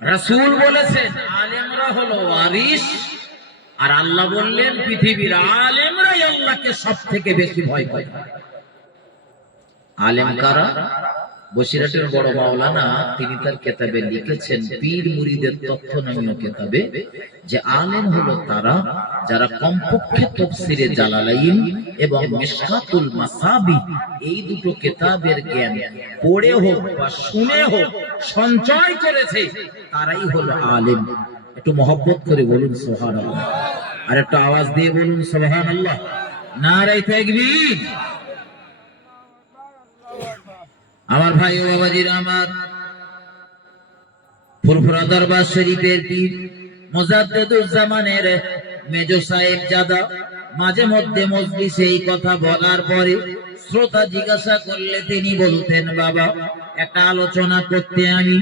রাসূল বলেছেন আলেমরা হলো ওয়ারিস, আর আল্লাহ বললেন পৃথিবীর আলেমরাই আল্লাহকে সবথেকে বেশি ভয় করে। আলেম কারা? বসিরহাটের বড় মাওলানা তিনি তার কিতাবে লিখেছেন, পীর মুরিদের তথ্য নামীয় কিতাবে, যে আলেম হলো তারা যারা কমপক্ষে তাফসীরে জালালাইন এবং মিশকাতুল মাসাবিহ এই দুটো কিতাবের জ্ঞান পড়ে হোক বা শুনে হোক সঞ্চয় করেছে, তারাই হলো আলেম। একটু মহব্বত করে বলুন সুবহানাল্লাহ, আর একটু আওয়াজ দিয়ে বলুন সুবহানাল্লাহ। নারায়ে তাকবীর। আমার ভাই ও বাবাজিরা আমার, ফুরফুরা দরবার শরীফের পীর মুজাদ্দিদুজ্জামানের মেজো সাহেব জাদা মাঝে মধ্যে মজলিসে এই কথা বলার পরে শ্রোতা জিজ্ঞাসা করলে তিনি বলতেন, বাবা একটা আলোচনা করতে আমি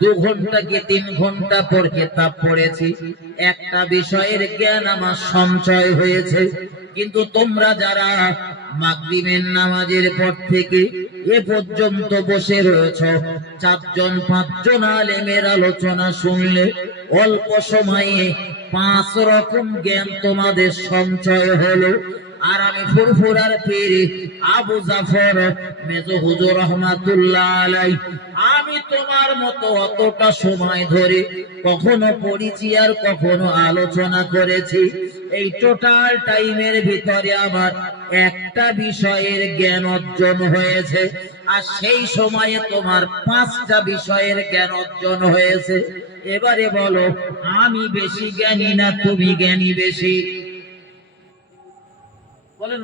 2 ঘন্টা কি 3 ঘন্টা পর কিতাব পড়েছি, একটা বিষয়ের জ্ঞান আমার সঞ্চয় হয়েছে, কিন্তু তোমরা যারা মাগরিবের নামাজের পর থেকে এ পর্যন্ত বসে রয়েছ, 4 জন 5 জন আলেমের আলোচনা শুনলে অল্প সময়ে 5 রকম জ্ঞান তোমাদের সঞ্চয় হলো। আর আমি ফুরফুরার পীর আবু জাফর মেজো হুজুর রহমাতুল্লাহ আলাইহি, আমি তোমার মতো অতটা সময় ধরে কখনো পড়েছি আর কখনো আলোচনা করেছি। এই টোটাল টাইমের ভিতরে আমার একটা বিষয়ের জ্ঞান অর্জন হয়েছে, আর সেই সময়ে তোমার 5টা বিষয়ের জ্ঞান অর্জন হয়েছে। এবারে বলো, আমি বেশি জ্ঞানী না তুমি জ্ঞানী বেশি? বলেন।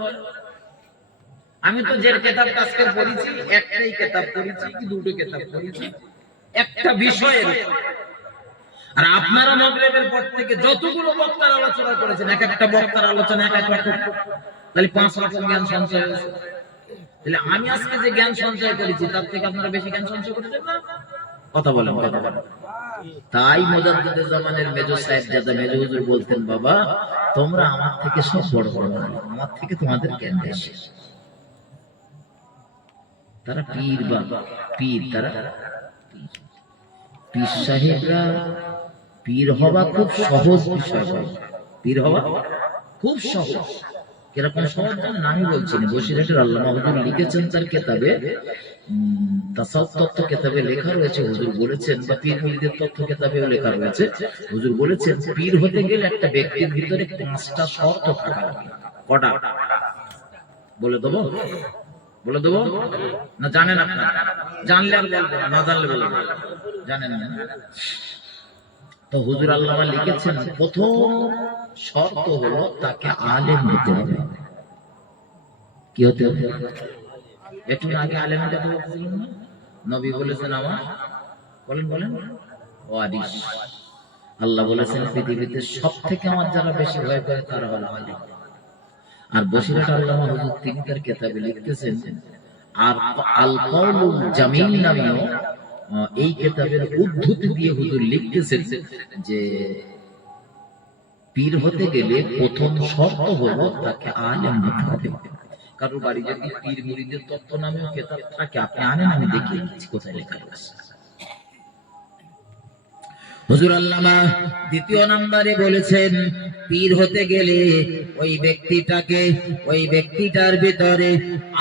আমি তো যে কিতাব আজকে পড়েছি, একটাই কিতাব পড়েছি কি 2টো কিতাব পড়েছি একটা বিষয়ের। আর আপনারা মাগরিবের পর থেকে যতগুলো বক্তার আলোচনা করেছেন, এক একটা বক্তার আলোচনা এক এক রকম, তাহলে 5 রকম জ্ঞান সঞ্চয় হয়েছে। তাহলে আমি আজকে যে জ্ঞান সঞ্চয় করেছি তার থেকে আপনারা বেশি জ্ঞান সঞ্চয় করেছেন না? কথা বলেন, কথা বলেন। তাই মুজাদ্দিদুল জামানের মেজো সাহেব জাদা মেজো হুজুর বলতেন, বাবা তোমরা আমার থেকে সব বড় বড়, আমার থেকে তোমাদের জ্ঞান বেশি। তারা পীর, বাবা পীর, তারা পীর সাহেবরা পীর হওয়া খুব সহজ বিষয়। পীর হওয়া খুব সহজ। কিরকম সহজ জানেন? আমি বলছি না, বসিরহাটের আল্লামা হুজুর লিখেছেন তার কিতাবে, তাসাউফ তত্ত্ব কিতাবে লেখা রয়েছে, হুজুর বলেছেন, বা পীর মুরিদের তত্ত্ব কিতাবেও লেখা রয়েছে, হুজুর বলেছেন পীর হতে গেলে একটা ব্যক্তির ভিতরে 5টা শর্ত থাকা লাগে। কটা? বলে দেবো? বলে দেবো না? জানেন আপনারা? জানলে আর বলবো না, না জানলে বলবো। জানেন না? তো হুজুর আল্লামা লিখেছেন প্রথম শর্ত হলো তাকে আলেম হতে হবে। কি হতে হবে? একটু আগে আলেমের কথা বলছিলাম না? নবী বলেছেন আমার, বলেন বলেন, ওয়ারিস। আল্লাহ বলেছেন পৃথিবীতে সবথেকে আমার যারা বেশি ভয় করে তারা হলো আলেম। আর বসিরহাট আল্লামা হুজুর তিনি তার কিতাবে লিখতেছেন, আর আল কাউলুল জামিল নামীয় এই কিতাবের উদ্ধৃতি দিয়ে হুজুর লিখতেছেন যে পীর হতে গেলে প্রথম শর্ত হলো তাকে আলেম হতে হবে। কারোর বাড়ি যদি পীর মুরিদের তত্ত্ব নামেও কিতাব থাকে, আপনি আনেন, আমি দেখিয়ে দিচ্ছি কোথায় লেখা আছে। হুজুর আল্লামা দ্বিতীয় নম্বরে বলেছেন, পীর হতে গেলে ওই ব্যক্তিটার ভিতরে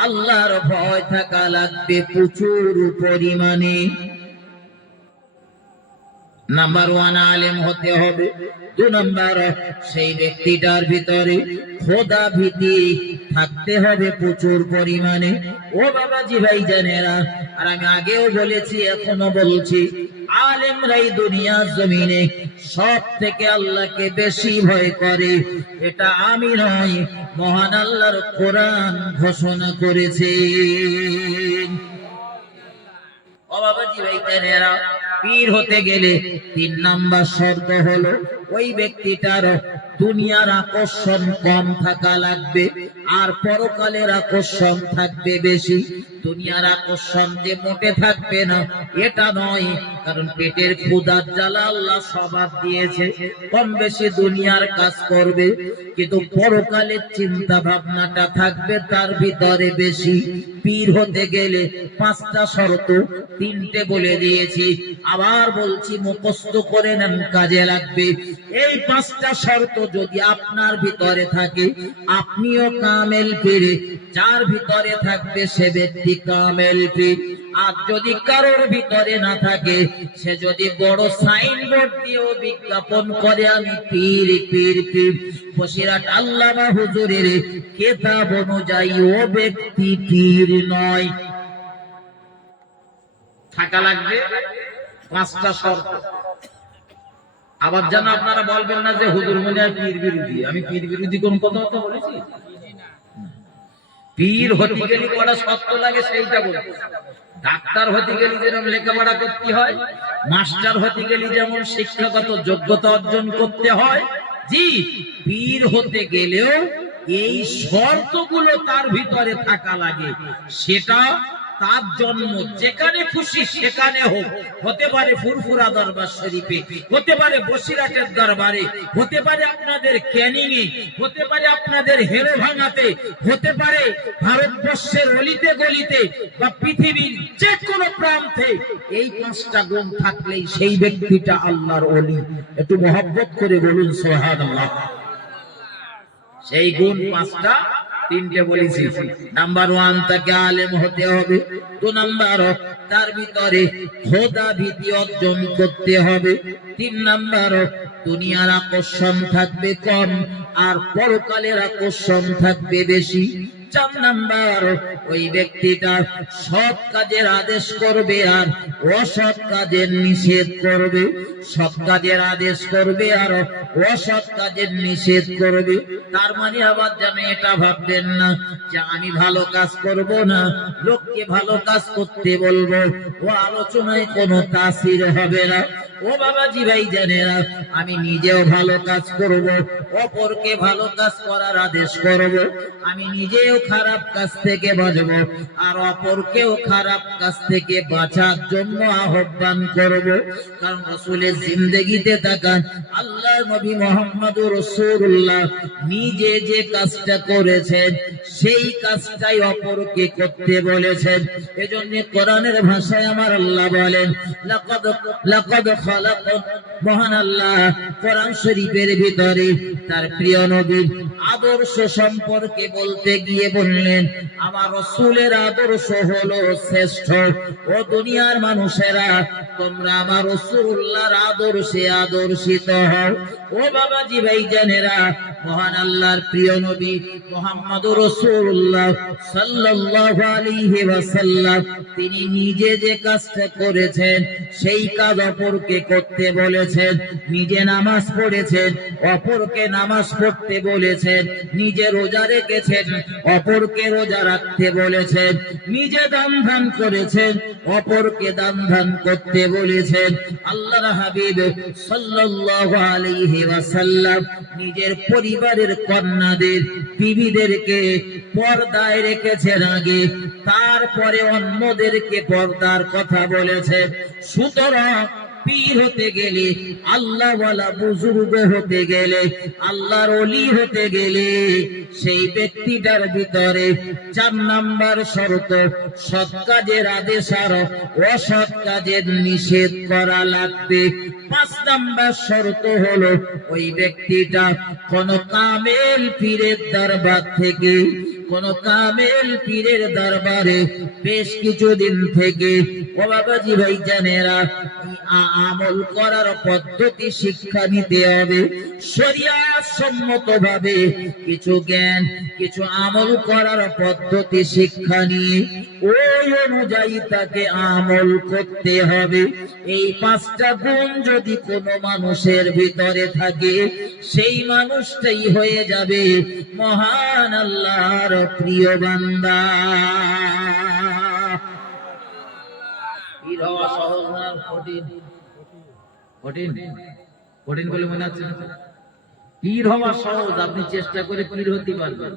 আল্লাহর ভয় থাকা লাগবে প্রচুর পরিমাণে। নাম্বার 1 আলেম হতে হবে। 2 নাম্বার, সেই ব্যক্তিটার ভিতরে খোদা ভীতি থাকতে হবে প্রচুর পরিমাণে। ও বাবাজি ভাই জানেরা, আর আমি আগেও বলেছি এখনো বলছি, আলেমরাই দুনিয়ার জমিনে সব থেকে আল্লাহকে বেশি ভয় করে। এটা আমি নয়, মহান আল্লাহর কোরআন ঘোষণা করেছে। ও বাবাজি ভাই জানেরা, পীর হতে গেলে 3 নাম্বার শর্ত হলো ওই ব্যক্তিটার দুনিয়ার আকর্ষণ কম থাকা লাগবে আর পরকালের আকর্ষণ থাকবে বেশি। দুনিয়ার আকর্ষণ যে মোটে থাকবে না এটা নয়, কারণ পেটের ক্ষুধার জ্বালা আল্লাহ স্বভাব দিয়েছে, কম বেশি দুনিয়ার কাজ করবে, কিন্তু পরকালের চিন্তা ভাবনাটা থাকবে তার ভিতরে বেশি। পীর হতে গেলে 5টা শর্ত, 3টে বলে দিয়েছি, আবার বলছি মুখস্থ করে নেন, কাজে লাগবে। এই 5টা শর্ত যদি আপনার ভিতরে থাকে আপনিও কামেল পীর, যার ভিতরে থাকবে সে ব্যক্তি কামেল পীর। আর যদি কারোর ভিতরে না থাকে, সে যদি বড় সাইনবোর্ড দিয়েও বিজ্ঞাপন করে আমি পীর পীর পীর, বসিরহাট আল্লামা হুজুরের কিতাব অনুযায়ী ও ব্যক্তি পীর নয়। থাকা লাগবে 5টা শর্ত। আবার যেন আপনারা বলবেন না যে হুজুর মনে হয় পীর বিরোধী। আমি পীর বিরোধী কোন কথা বলেছি? পীর হতে গেলে কটা শর্ত লাগে সেইটা বলবো। ডাক্তার হতে গেলে যেমন লেখাপড়া করতে হয়, মাস্টার হতে গেলে যেমন শিক্ষাগত যোগ্যতা অর্জন করতে হয়, জি পীর হতে গেলেও এই শর্তগুলো তার ভিতরে থাকা লাগে। সেটা তার জন্ম যেখানে খুশি সেখানে হোক, হতে পারে ফুরফুরা দরবার শরীফে, হতে পারে বসিরহাটের দরবারে, হতে পারে আপনাদের ক্যানিং এ, হতে পারে আপনাদের হেরো ভাঙাতে, হতে পারে ভারতবর্ষের অলিতে গলিতে বা পৃথিবীর যে কোনো প্রান্তে, এই 5টা গুণ থাকলেই সেই ব্যক্তিটা আল্লাহর ওলি। একটু মহব্বত করে বলুন সুবহানাল্লাহ। সেই গুণ 5টা, 3টে বলেছি। নাম্বার 1 তাকে আলেম হতে হবে। 2 নাম্বার তার ভিতরে খোদা ভীতি অর্জন করতে হবে। 3 নাম্বার দুনিয়ার আকর্ষণ থাকবে কম আর পরকালের আকর্ষণ থাকবে বেশি। 4 নাম্বার ওই ব্যক্তিটা সৎ কাজের আদেশ করবে আর অসৎ কাজের নিষেধ করবে, সৎ কাজের আদেশ করবে আর অসৎ কাজের নিষেধ করবে। তার মানে আবার যেন এটা ভাববেন না যে আমি ভালো কাজ করব না, লোককে ভালো কাজ করতে বলবো, ও আলোচনায় কোনো তাসির হবে না। ও বাবাজি ভাই জানেরা, আমি নিজেও ভালো কাজ করব, অপরকে ভালো কাজ করার আদেশ করব, আমি নিজেও খারাপ কাজ থেকে বাঁচব আর অপরকেও খারাপ কাজ থেকে বাঁচার জন্য আহ্বান করব। কারণ রাসূলের জিন্দেগিতে তাকান, আল্লাহ নবী মুহাম্মদুর রাসূলুল্লাহ নিজে যে কাজটা করেছেন সেই কাজটাই অপরকে করতে বলেছেন। এজন্য কোরআনের ভাষায় আমার আল্লাহ বলেন লাকাদ খালাকান, মহান আল্লাহ কোরআন শরীফের ভিতরে তার প্রিয় নবীর আদর্শ সম্পর্কে বলতে গিয়ে বললেন আমার রাসূলের আদর্শ হলো শ্রেষ্ঠ। ও দুনিয়ার মানুষেরা, তোমরা আমার রাসূলুল্লাহর আদর্শে আদর্শিত হও। ও বাবাজি ভাইজানেরা, মহান আল্লাহর প্রিয় নবী মুহাম্মদুর রাসূলুল্লাহ সাল্লাল্লাহু আলাইহি ওয়াসাল্লাম তিনি নিজে যে কাজটা করেছেন সেই কাজ অপরকে করতে বলেছেন। নিজে নামাজ পড়েছেন, অপরকে নামাজ পড়তে বলেছেন। নিজে রোজা রেখেছেন, অপরকে রোজা রাখতে বলেছেন। নিজে দান ধ্যান করেছেন, অপরকে দান ধ্যান করতে বলেছেন। আল্লাহর হাবিব সাল্লাল্লাহু আলাইহি ওয়াসাল্লাম নিজের পরিবারের কন্যাদের, বিবিদেরকে পর্দায় রেখেছেন আগে, তারপরে অন্যদেরকে পর্দার কথা বলেছেন। সুতরাং পীর হতে গেলে, আল্লাহওয়ালা বুজুর্গ হতে গেলে, আল্লাহর ওলি হতে গেলে সেই ব্যক্তিটার ভিতরে 4 নাম্বার শর্ত সৎ কাজের আদেশ আর অসৎ কাজের নিষেধ করা লাগবে। 5 নাম্বার শর্ত হলো ওই ব্যক্তিটা কোন কামেল পীরের দরবার থেকে, কোন কামেল পীরের দরবারে বেশ কিছুদিন থেকে ও বাবাজি ভাই জানেরা আমল করার পদ্ধতি শিক্ষা নিতে হবে। শরিয়াত সম্মত ভাবে কিছু জ্ঞান, কিছু আমল করার পদ্ধতি শিক্ষা নিয়ে ওই অনুযায়ী তাকে আমল করতে হবে। এই 5টা গুণ যদি কোনো মানুষের ভিতরে থাকে সেই মানুষটাই হয়ে যাবে মহান আল্লাহর প্রিয় বান্দা। পীর হওয়া সহজ না কঠিন? কঠিন। কঠিন বলে মনে হচ্ছে না? পীর হওয়া সহজ, আপনি চেষ্টা করে পীর হতে পারবেন,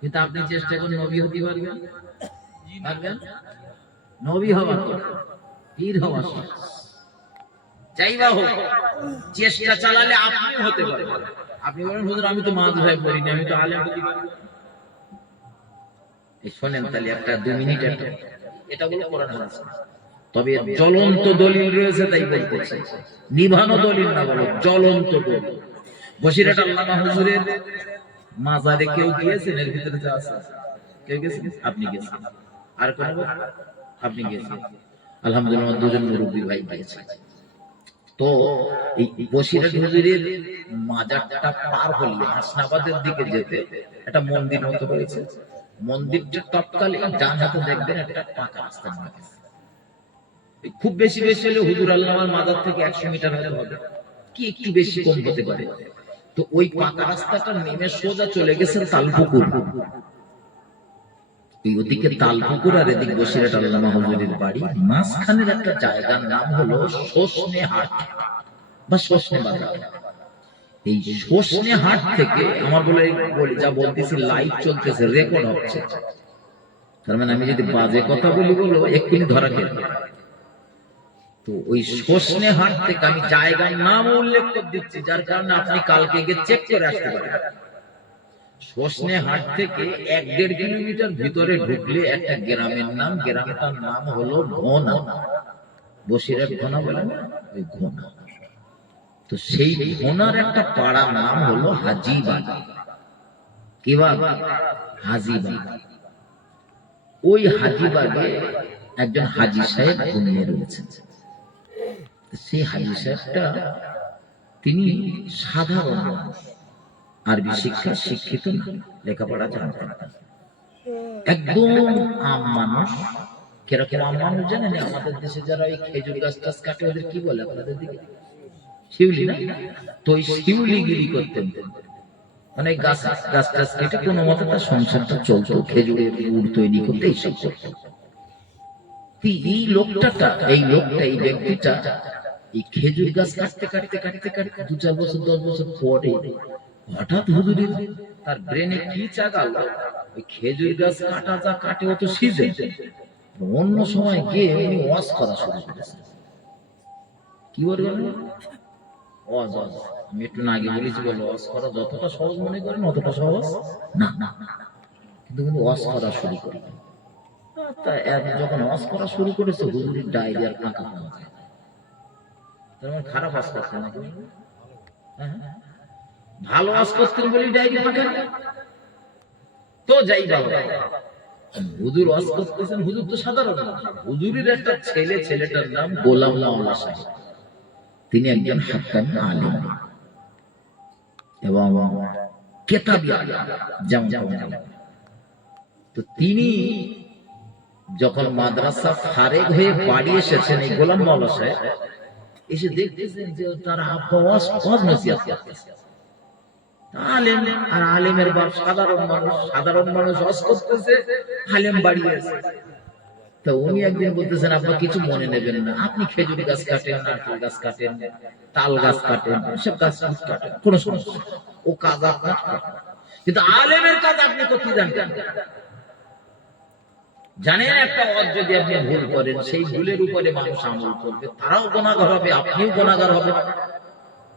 কিন্তু আপনি চেষ্টা করে নবী হতে পারবেন? পারবেন? নবী হওয়া কঠিন, পীর হওয়া সহজ। যাই বা হোক, চেষ্টা চালালে আপনি হতে পারবেন। আপনি বলেন হুজুর আমি তো মাদ্রাসায় পড়িনি, আমি তো আলেম হতে পারবো না। এই শোনেন তাহলে একটা 2 মিনিট একটা, এটা বলে কোরআন হাদিস, তবে জ্বলন্ত দলিল রয়েছে তাই বলতেছি, নিভানো দলিল না, বলো জ্বলন্ত দলিল। বসিরহাট আল্লামা হুজুরের মাজারে কেউ গিয়েছেন? এর ভিতরে যা আছে কেউ গেছেন? আপনি গেছেন, আর কোন আপনি গেছেন? আলহামদুলিল্লাহ, দুজন মুরব্বী ভাই গিয়েছেন। তো এই বসিরহাট হুজুরের মাজারটা পার হলে হাসনাবাদের দিকে যেতে একটা মন্দির মতো রয়েছে, মন্দিরটা তৎকালে ডান হাতে দেখবেন একটা পাকা রাস্তা নেমে গেছে। খুব বেশি বেশি হলে হুজুর আল্লামার মাজার থেকে 100 মিটার হলে হবে, কি একটু বেশি কম হতে পারে। তো ওই পাকা রাস্তাটা নেমে সোজা চলে গেছে তালপুকুর। ওদিকে তালপুকুর আর এদিক বসিরহাট আল্লামা হুজুরের বাড়ি, মাঝখানের একটা জায়গার নাম হলো সজনে হাট বা সজনে বাজার। এই সজনে হাট থেকে আমার বলি যা বলতেছি লাইভ চলতেছে, রেকর্ড হচ্ছে, তার মানে আমি যদি বাজে কথা বলি বলো এক্ষুনি ধরা খেয়ে। তো ওই সজনে হাট থেকে আমি জায়গার নাম উল্লেখ করে দিচ্ছি, যার কারণে আপনি কালকে গিয়ে চেক করে আসতে পারেন। সজনে হাট থেকে 1-1.5 কিলোমিটার ভিতরে ঢুকলে একটা গ্রামের নাম, গ্রামটার নাম হলো ঘোনা। বসিরহাট ঘোনা বলে না, ওই ঘোনা। তো সেই ঘোনার একটা পাড়ার নাম হলো হাজিবাগ। কি বাগ? হাজিবাগ। ওই হাজিবাগে একজন হাজি সাহেব ঘুমিয়ে রয়েছেন। সেই হাজি সাহেবটা তিনি সাধারণ মানুষ, আরবি শিক্ষা শিক্ষিত না, লেখাপড়া জানতেন না, একদম আম মানুষ। কিরকম আম মানুষ জানেন? আমাদের দেশে যারা এই খেজুর গাছ টাছ কাটে ওদের কি বলে আপনাদের দিকে? শিউলি না? তো ওই শিউলিগিরি করতেন, মানে গাছ গাছ টাছ কেটে কোনো মতে তার সংসারটা চলতো, খেজুরের গুড় তৈরি করতে এইসব করতো। এই লোকটা এই ব্যক্তিটা এই খেজুর গাছ কাটতে কাটতে কাটতে কাটতে 2-4 বছর 10 বছর পরে হঠাৎ হুজুরের তার ব্রেনে কি জাগাল, ওই খেজুর গাছ কাটা যা কাটে অত সিজে, অন্য সময় গিয়ে উনি ওয়াজ করা শুরু করেছেন। কি বলবেন? ওয়াজ ওয়াজ আমি একটু আগে বলেছি, বলো ওয়াজ করা যতটা সহজ মনে করেন অতটা সহজ না, কিন্তু ওয়াজ করা শুরু করলেন। তা যখন ওয়াজ করা শুরু করেছে হুজুরের ডায়রিয়ার ফাঁকা পাওয়া যায়, তেমন খারাপ ওয়াজ করতেন নাকি? ভালো ওয়াজ করতেন বলি ডায়রি ফাঁকা। তো যাই বাবা, হুজুর ওয়াজ করতেছেন, হুজুর তো সাধারণ না, হুজুরের একটা ছেলে, ছেলেটার নাম গোলাম মাওলা সাহেব। তিনি একজন হাক্কানি আলেম এবং কেতাবী আলেম, যেমন। তো তিনি যখন মাদ্রাসা ফারেগ হয়ে বাড়ি এসেছেন, এই গোলাম মাওলা সাহেব এসে দেখতেছেন যে তার আব্বা ওয়াজ নসিহত করতেছে। আলেম আর আলেমের বাপ সাধারণ মানুষ ওয়াজ করতেছে, আলেম বাড়ি এসে। তো উনি একদিন বলতেছেন, আব্বা কিছু মনে নেবেন না, আপনি খেজুর গাছ কাটেন, নারকেল গাছ কাটেন, তাল গাছ কাটেন, সব গাছ কাটেন, কোনো সমস্যা, ও কাজ আপনার, কিন্তু আলেমের কাজ আপনি করতে জানতেন। জানেন একটা ওয়াজ যদি আপনি ভুল করেন, সেই ভুলের উপরে মানুষ আমল করবে, তারাও গুনাহগার হবে, আপনিও গুনাহগার হবেন।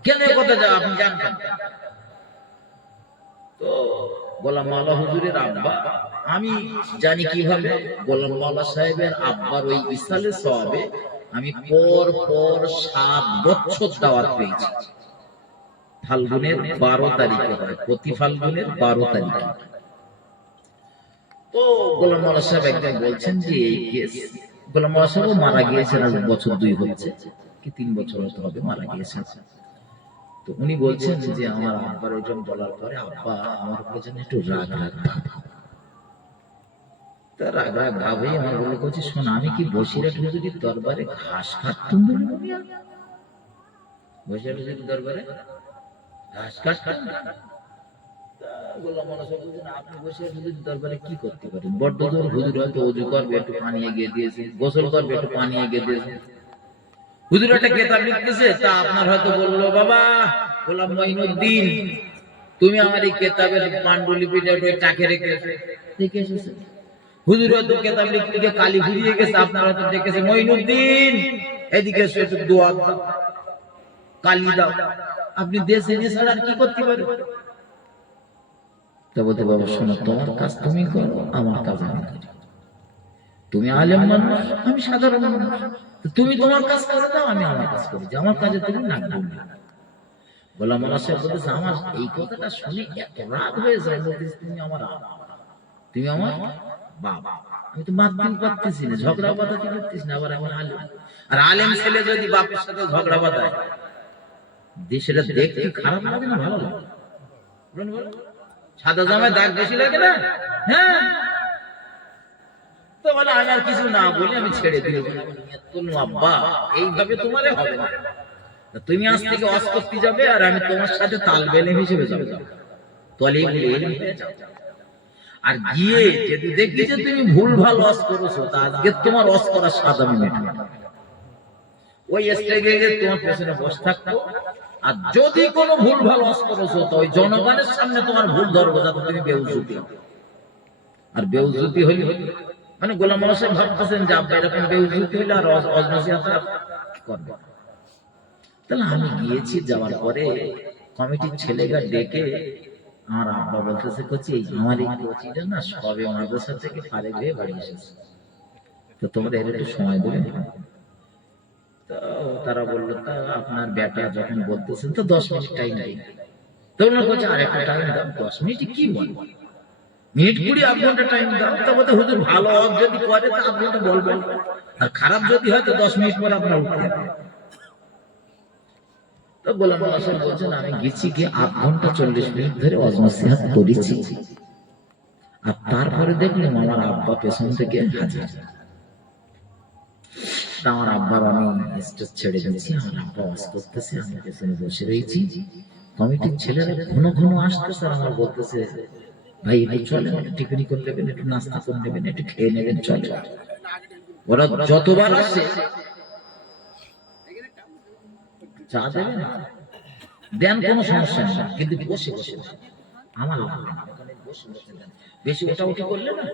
কেন কথা যা আপনি জানতেন? তো গোলাম মাওলা হুজুরের আব্বা, আমি জানি কিভাবে গোলাম মাওলা সাহেবের আব্বার ওই ইসালে সওয়াবে আমি পর 7 বছর দাওয়াত পেয়েছি। ফাল্গুনের 12 তারিখে হয়, প্রতি ফাল্গুনের 12 তারিখে। তো গোলাম মাওলা সাহেব একদিন বলছেন যে এই কেস, গোলাম মাওলা সাহেব মারা গিয়েছেন, আজ বছর 2 হচ্ছে কি 3 বছর হতে হবে মারা গিয়েছেন। তো উনি বলছেন যে আমার আব্বার ওইজন বলার পরে আব্বা আমার উপরে যেন একটু রাগ ভাব। তা রাগ ভাব হয়ে আমার বলে বলছে, শোন আমি কি বসিরহাট হুজুরের দরবারে ঘাস কাটতুম বলে মনে হয়? বসিরহাট হুজুরের দরবারে ঘাস কাটতাম? গোলাম মাওলা সাহেব বলছেন, আপনি বসিরহাট হুজুরের দরবারে কি করতে পারেন? বড় হুজুর হয়তো ওযু করবে, একটু পানি এগিয়ে দিয়েছে, গোসল করবে, একটু পানি এগিয়ে দিয়েছে। হুজুর একটা কিতাব লিখতেছে, তা আপনার হয়তো বললো, বাবা গোলাম মঈনুদ্দিন, তুমি আমার এই কিতাবের পাণ্ডুলিপিটা ওই টাকে রেখে এসেছো। হুজুর হয়তো কিতাব লিখতে গিয়ে কালি ঘুরিয়ে গেছে, আপনারা হয়তো দেখেছে, মঈনুদ্দিন এদিকে এসে একটু দোয়া দাও, কালি দাও। আপনি দেশে এসে আর কি করতে পারেন? তা বলতে, বাবা শোনো, তোমার কাজ তুমি করো, আমার কাজ আমি করি। তুমি আলেম মানুষ, আমি সাধারণ মানুষ, তুমি তোমার কাজ করে দাও, আমি আমার কাজ করি, আমার কাজে তুমি নাক গলাবে না। গোলাম আল্লাহ সাহেব বলতেছে, আমার এই কথাটা শুনে এত রাগ হয়ে যায়, বলতেছে তুমি আমার তুমি আমার বাবা, আমি তো মারতেই পারতেছি না, ঝগড়া বাঁধাতে পারতেছি না, আবার আমার আলেম। আর আলেম ছেলে যদি বাপের সাথে ঝগড়া বাঁধায়, দেশটা দেখতে খারাপ লাগে না ভালো লাগে? সাদা জামায় দাগ বেশি লাগে না? হ্যাঁ। তো বলে আমি আর কিছু না বলি, আমি ছেড়ে দিই। আব্বা এইভাবে তোমারে হবে না, তুমি আজ থেকে ওয়াজ করতে যাবে, আর আমি তোমার সাথে তালবে ইলম হিসেবে যাব। তালিবুল ইলম হয়ে যাও। আর গিয়ে যদি দেখি যে তুমি ভুলভাল ওয়াজ করেছো, তা আজকে তোমার ওয়াজ করার স্বাদ আমি মেটাবো। ওই স্টেজে গিয়ে তোমার পেছনে বসে থাকবো, আর যদি কোনো ভুলভাল ওয়াজ করেছো, তো ওই জনগণের সামনে তোমার ভুল ধরবো, যাতে তুমি বেউজ্জতি হও। আর বেউজ্জতি হইলে মানে গোলাম আল্লাহ সাহেব ভাবতেছেন যে আব্বা এরকম বেউজ্জতি হইলে আর ওয়াজ নসিহত করবে। তাহলে আমি গিয়েছি, যাওয়ার পরে কমিটির ছেলেরা ডেকে আমার আব্বা বলতেছে, কোচি আমার এই কোচিটা না সবে মাদ্রাসা থেকে ফারেক হয়ে বাড়ি এসেছে, তো তোমরা এর একটু সময় দেবে? তো তারা বললো, তা আপনার বেটা যখন বলতেছেন তো 10 মিনিট টাইম দেয়। তো ওনার কাছে আর একটা টাইম দাও, 10 মিনিট কি বলবো, মিনিট 20 আধ ঘন্টা টাইম দাও। তা বলতে, হুজুর ভালো যদি করে তা আধ ঘন্টা বলবেন, আর খারাপ যদি হয় তো 10 মিনিট পর আপনার উঠতে হবে। তো গোলাম আল্লাহ সাহেব বলছেন, আমি গেছি গিয়ে আধ ঘন্টা 40 মিনিট ধরে ওয়াজ নসিহত করেছি, আর তারপরে দেখলাম আমার আব্বা পেছন থেকে হাজির। আমার আব্বার আমি স্টেজ ছেড়ে দিয়েছি, আমার আব্বা ওয়াজ করতেছে, আমি পেছনে বসে রয়েছি। কমিটির ছেলেরা ঘন ঘন আসতেছে, আর আমার বলতেছে, ভাই একটু চলেন, একটু টিফিনি করে নেবেন, একটু নাস্তা করে নেবেন, একটু খেয়ে নেবেন, চলে। ওরা যতবার আসে চা দেবেন, দেন, কোনো সমস্যা নেই, কিন্তু বসে বসে আমার বসে বসে দেন। বেশি ওটা উঠি করলে না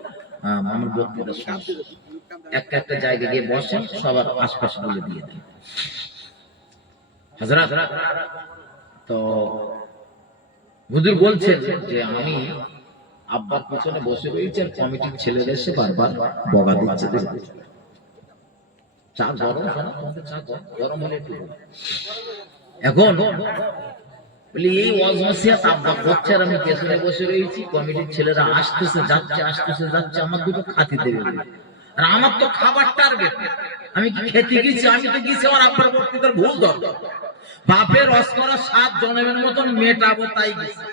আমার বক্তৃতা শুনবে। একটা একটা জায়গায় গিয়ে বসেন, সবার আশপাশ বলে দিয়ে দেন। হযরত তো হুজুর বলছেন যে আমি আব্বার পিছনে বসে রয়েছি, আর কমিটির ছেলেদের এসে বারবার বকা দিচ্ছে, চা গরম, তোমাদের চা গরম হলে একটু এখন বলি এই ওয়াজ নসিহত আব্বা করছে, আর আমি পেছনে বসে রয়েছি, কমিটির ছেলেরা আসতেছে যাচ্ছে, আসতেছে যাচ্ছে, আমার দুটো খাতি দেবে, আর আমার তো খাবার টার্গেট, আমি কি খেতে গেছি? আমি তো গেছি আমার আব্বার বক্তৃতার ভুল দরকার, বাপের ওয়াজ করা 7 জনের মতন মেটাবো, তাই গেছি।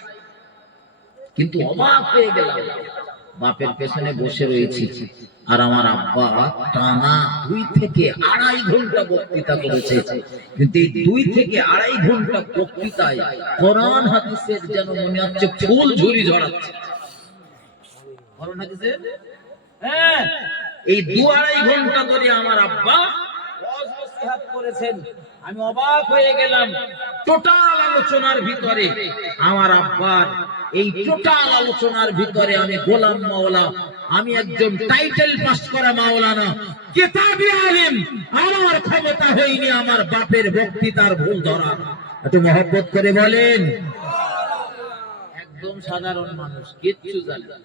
কিন্তু অবাক হয়ে গেলাম, বাপের পেছনে বসে রয়েছি, আর আমার আব্বা টানা 2 থেকে 2.5 ঘন্টা বক্তৃতা করেছে। কিন্তু এই 2 থেকে 2.5 ঘন্টা বক্তৃতায় কোরআন হাদিসের যেন মনে হচ্ছে ফুল ঝুরি ঝরাচ্ছে। কোরআন হাদিসের হ্যাঁ, এই 2-2.5 ঘন্টা ধরে আমার আব্বা ওয়াজ নসিহত করেছেন। আমি অবাক হয়ে গেলাম। টোটাল আলোচনার ভিতরে আমার আব্বার এই টোটাল আলোচনার ভিতরে আমি গোলাম মাওলা, আমি একজন টাইটেল পাস করা মাওলানা, কিতাবী আলেম, আমার ক্ষমতা হয়নি আমার বাপের বক্তৃতার ভুল ধরা। একটু মহব্বত করে বলেন। একদম সাধারণ মানুষ, কিচ্ছু জানে না।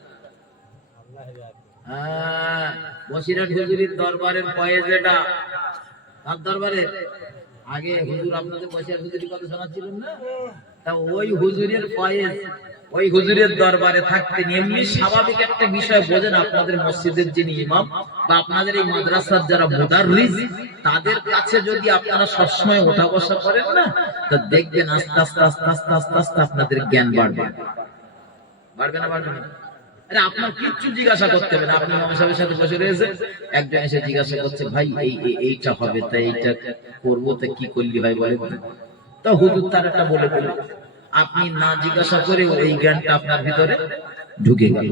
বসিরহাট হুজুরের দরবারের ফয়েজ, এটা তার দরবারে আগে হুজুর আপনাদের বসিরহাট হুজুরের কথা শোনাচ্ছিলেন না? তা ওই হুজুরের ফয়েজ ওই হুজুরের দরবারে থাকতেন। এমনি স্বাভাবিক একটা বিষয় বোঝেন, আপনাদের মসজিদের যিনি ইমাম বা আপনাদের এই মাদ্রাসার যারা মুদাররিস, তাদের কাছে যদি আপনারা সবসময় ওঠা বসা করেন না, তো দেখবেন আস্তে আস্তে আস্তে আস্তে আস্তে আস্তে আপনাদের জ্ঞান বাড়বে। বাড়বে না? বাড়বে না? আরে আপনার কিচ্ছু জিজ্ঞাসা করতে হবে না, আপনি ইমাম সাহেবের সাথে বসে রয়েছে, একজন এসে জিজ্ঞাসা করছে, ভাই এইটা হবে, তাই এইটা করবো, তা কি করলি ভাই বলে, তা হুজুর তার একটা বলে দিল। আপনি না জিজ্ঞাসা করে এই জ্ঞানটা আপনার ভিতরে ঢুকে গেল।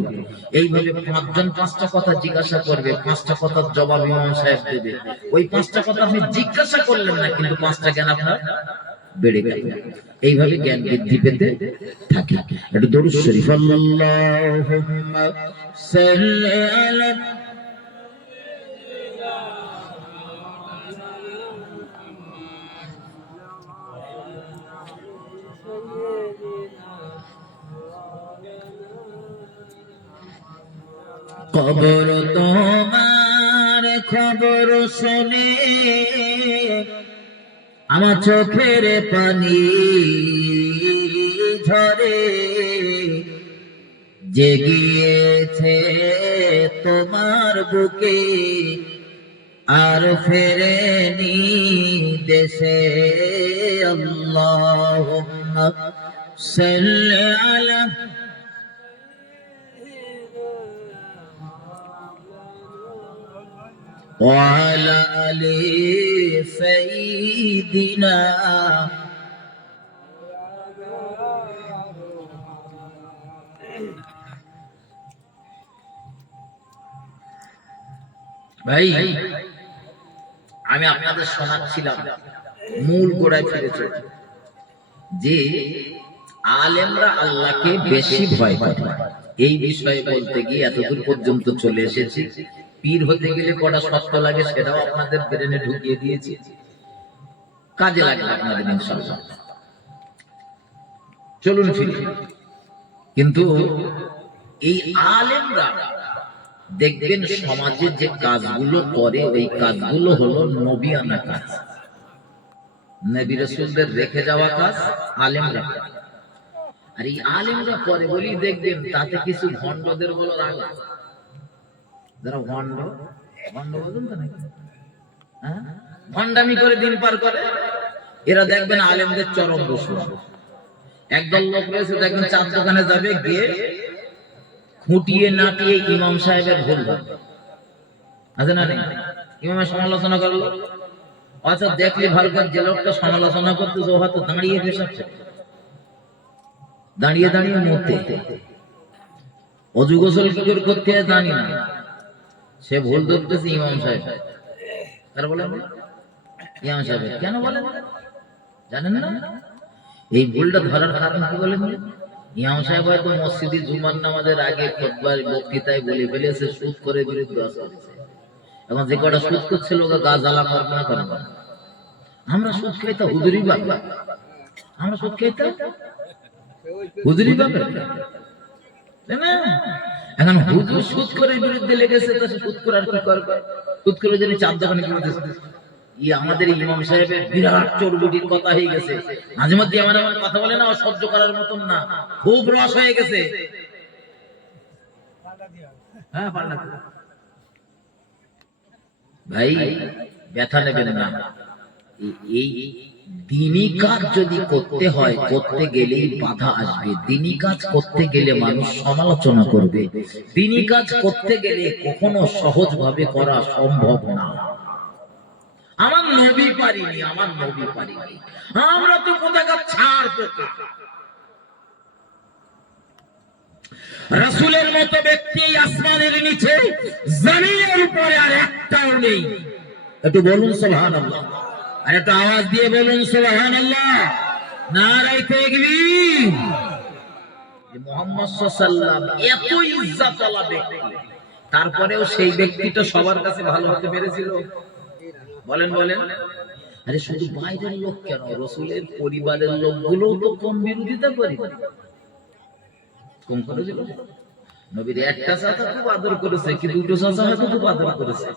এইভাবে পাঁচজন পাঁচটা কথা জিজ্ঞাসা করবে, পাঁচটা কথার জবাব ইমাম সাহেব দেবে। ওই পাঁচটা কথা আপনি জিজ্ঞাসা করলেন না, কিন্তু পাঁচটা জ্ঞান আপনার বেড়ে গেল। এইভাবে জ্ঞান বৃদ্ধি পেতে থাকে। একটু দরুদ শরীফ, আল্লাহুম্মা সাল্লি আলা কবর তোমার খবর শুনে আমার চোখের পানি ঝরে, জেগিয়েছে তোমার বুকে আর ফেরেনি দেশে। আল্লাহুম্মা সাল্লি আলা وعلى آل سيدنا। ভাই আমি আপনাদের শোনাচ্ছিলাম, মূল গোড়ায় ফিরেছে যে আলেমরা আল্লাহকে বেশি ভয় করে। এই বিষয়ে বলতে গিয়ে এতদূর পর্যন্ত চলে এসেছি। পীর হতে গেলে কটা শর্ত লাগে সেটাও আপনাদের ব্রেনে ঢুকিয়ে দিয়েছি, কাজে লাগবে আপনাদের ইনশাআল্লাহ। চলুন ফিরি। কিন্তু এই আলেমরা দেখবেন সমাজে যে কাজগুলো করে, ওই কাজগুলো হলো নবিয়ানা কাজ, নবী রাসূলদের রেখে যাওয়া কাজ আলেমরা করে। আর এই আলেমরা করে বলি দেখবেন তাতে কিছু ভণ্ডদের বলো রাগ, যারা ভণ্ড ভণ্ড বলুন তো নাকি, হ্যাঁ, ভণ্ডামি করে দিন পার করে, এরা দেখবেন আলেমদের চরম দুশমন। একদল লোক রয়েছে দেখবেন চার দোকানে যাবে, গিয়ে খুঁটিয়ে নাটিয়ে ইমাম সাহেবের ভুল আছে না নেই, ইমামের সমালোচনা করলো। আচ্ছা দেখলে ভালো করে, যে লোকটা সমালোচনা করতেছে ও হয়তো দাঁড়িয়ে পেশাব দাঁড়িয়ে দাঁড়িয়ে মরতে, অজু গোসল কি করে করতে হয় জানি না, সে ভুল ধরতেছে ইমাম সাহেব। তার বলে ইমাম সাহেব কেন বলেন জানেন না? এই ভুলটা ধরার কারণ কি বলেন? ইমাম সাহেব হয়তো মসজিদে জুমার নামাজের আগে খুতবার বক্তৃতায় বলে ফেলেছে সুদ করে বিরুদ্ধে আছে। এখন যে কটা সুদ করছিল ওকে গা জ্বালা করবে না করবে। আমরা সুদ খাইতে হুজুরি পাবে, আমরা সুদ খাইতে হুজুরি পাবে। এখন হুজুর সুদ করে বিরুদ্ধে লেগেছে, তো সুদ করে আর কি করবে? সুদ করে যদি চার দোকানে কিনতে আমাদের ইমাম সাহেবের বিরাট চর্বিটির কথা হয়ে গেছে। মাঝে মধ্যে এমন এমন কথা বলে না, সহ্য করার মতন না, খুব রস হয়ে গেছে। হ্যাঁ ভাই ব্যথা নেবেন না। এই দিনী কাজ যদি করতে হয়, করতে গেলেই বাধা আসবে। দিনী কাজ করতে গেলে মানুষ সমালোচনা করবে। দিনী কাজ করতে গেলে কখনো সহজভাবে করা সম্ভব না। আমার নবী পারিনি, আমার নবী পারিনি, আমরা তো কোথাকার ছাড় পেতে। রাসূলের মতো ব্যক্তি আসমানের নিচে জমিনের উপরে আর একটাও নেই। একটু বলুন সুবহানাল্লাহ, আর একটু আওয়াজ দিয়ে বলুন সুবহানাল্লাহ, নারায়ে তাকবীর। মুহাম্মদ সাল্লাল্লাহু আলাইহি ওয়াসাল্লাম এত ইজ্জতওয়ালা ব্যক্তি, তারপরেও সেই ব্যক্তিটা সবার কাছে ভালো হতে পেরেছিল? বলেন বলেন। আরে শুধু বাইরের লোক কেন, রাসূলের পরিবারের লোকগুলো তো কম বিরোধিতা করে, কম করেছিল? নবীর একটা চাচা খুব আদর করেছে, কি দুটো চাচা হয়তো খুব আদর করেছে।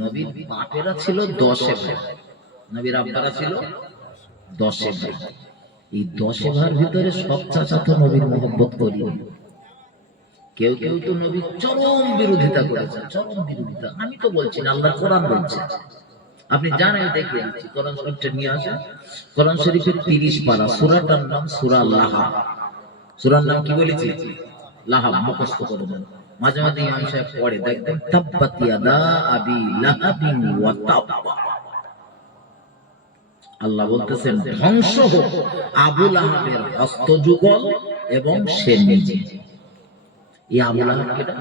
নবীর বাপেরা ছিল 10 ভাই, নবীর আব্বারা ছিল 10 ভাই। এই 10 ভাইয়ের ভিতরে সব চাচা তো নবীর মহব্বত করেনি। কেউ কেউ তো নবীর চরম বিরোধিতা করেছে, চরম বিরোধিতা। আমি তো বলছি না, আল্লাহর কোরআন বলছে। আপনি জানেন, দেখে দিচ্ছি, কোরআন শরীফটা নিয়ে আসেন। কোরআন শরীফের 30 পারা, সূরাটার নাম সূরা লাহাব। সূরার নাম কি বলেছি? লাহাব। মুখস্থ করে দেন। মাঝে মাঝে ইমাম সাহেব পড়ে দেখবেন, তাব্বাত ইয়াদা আবি লাহাবিন ওয়া তাব্বা। আল্লাহ বলতেছেন ধ্বংস হোক আবু লাহাবের হস্ত যুগল এবং সে নিজে। এই আবু লাহাব কেটা?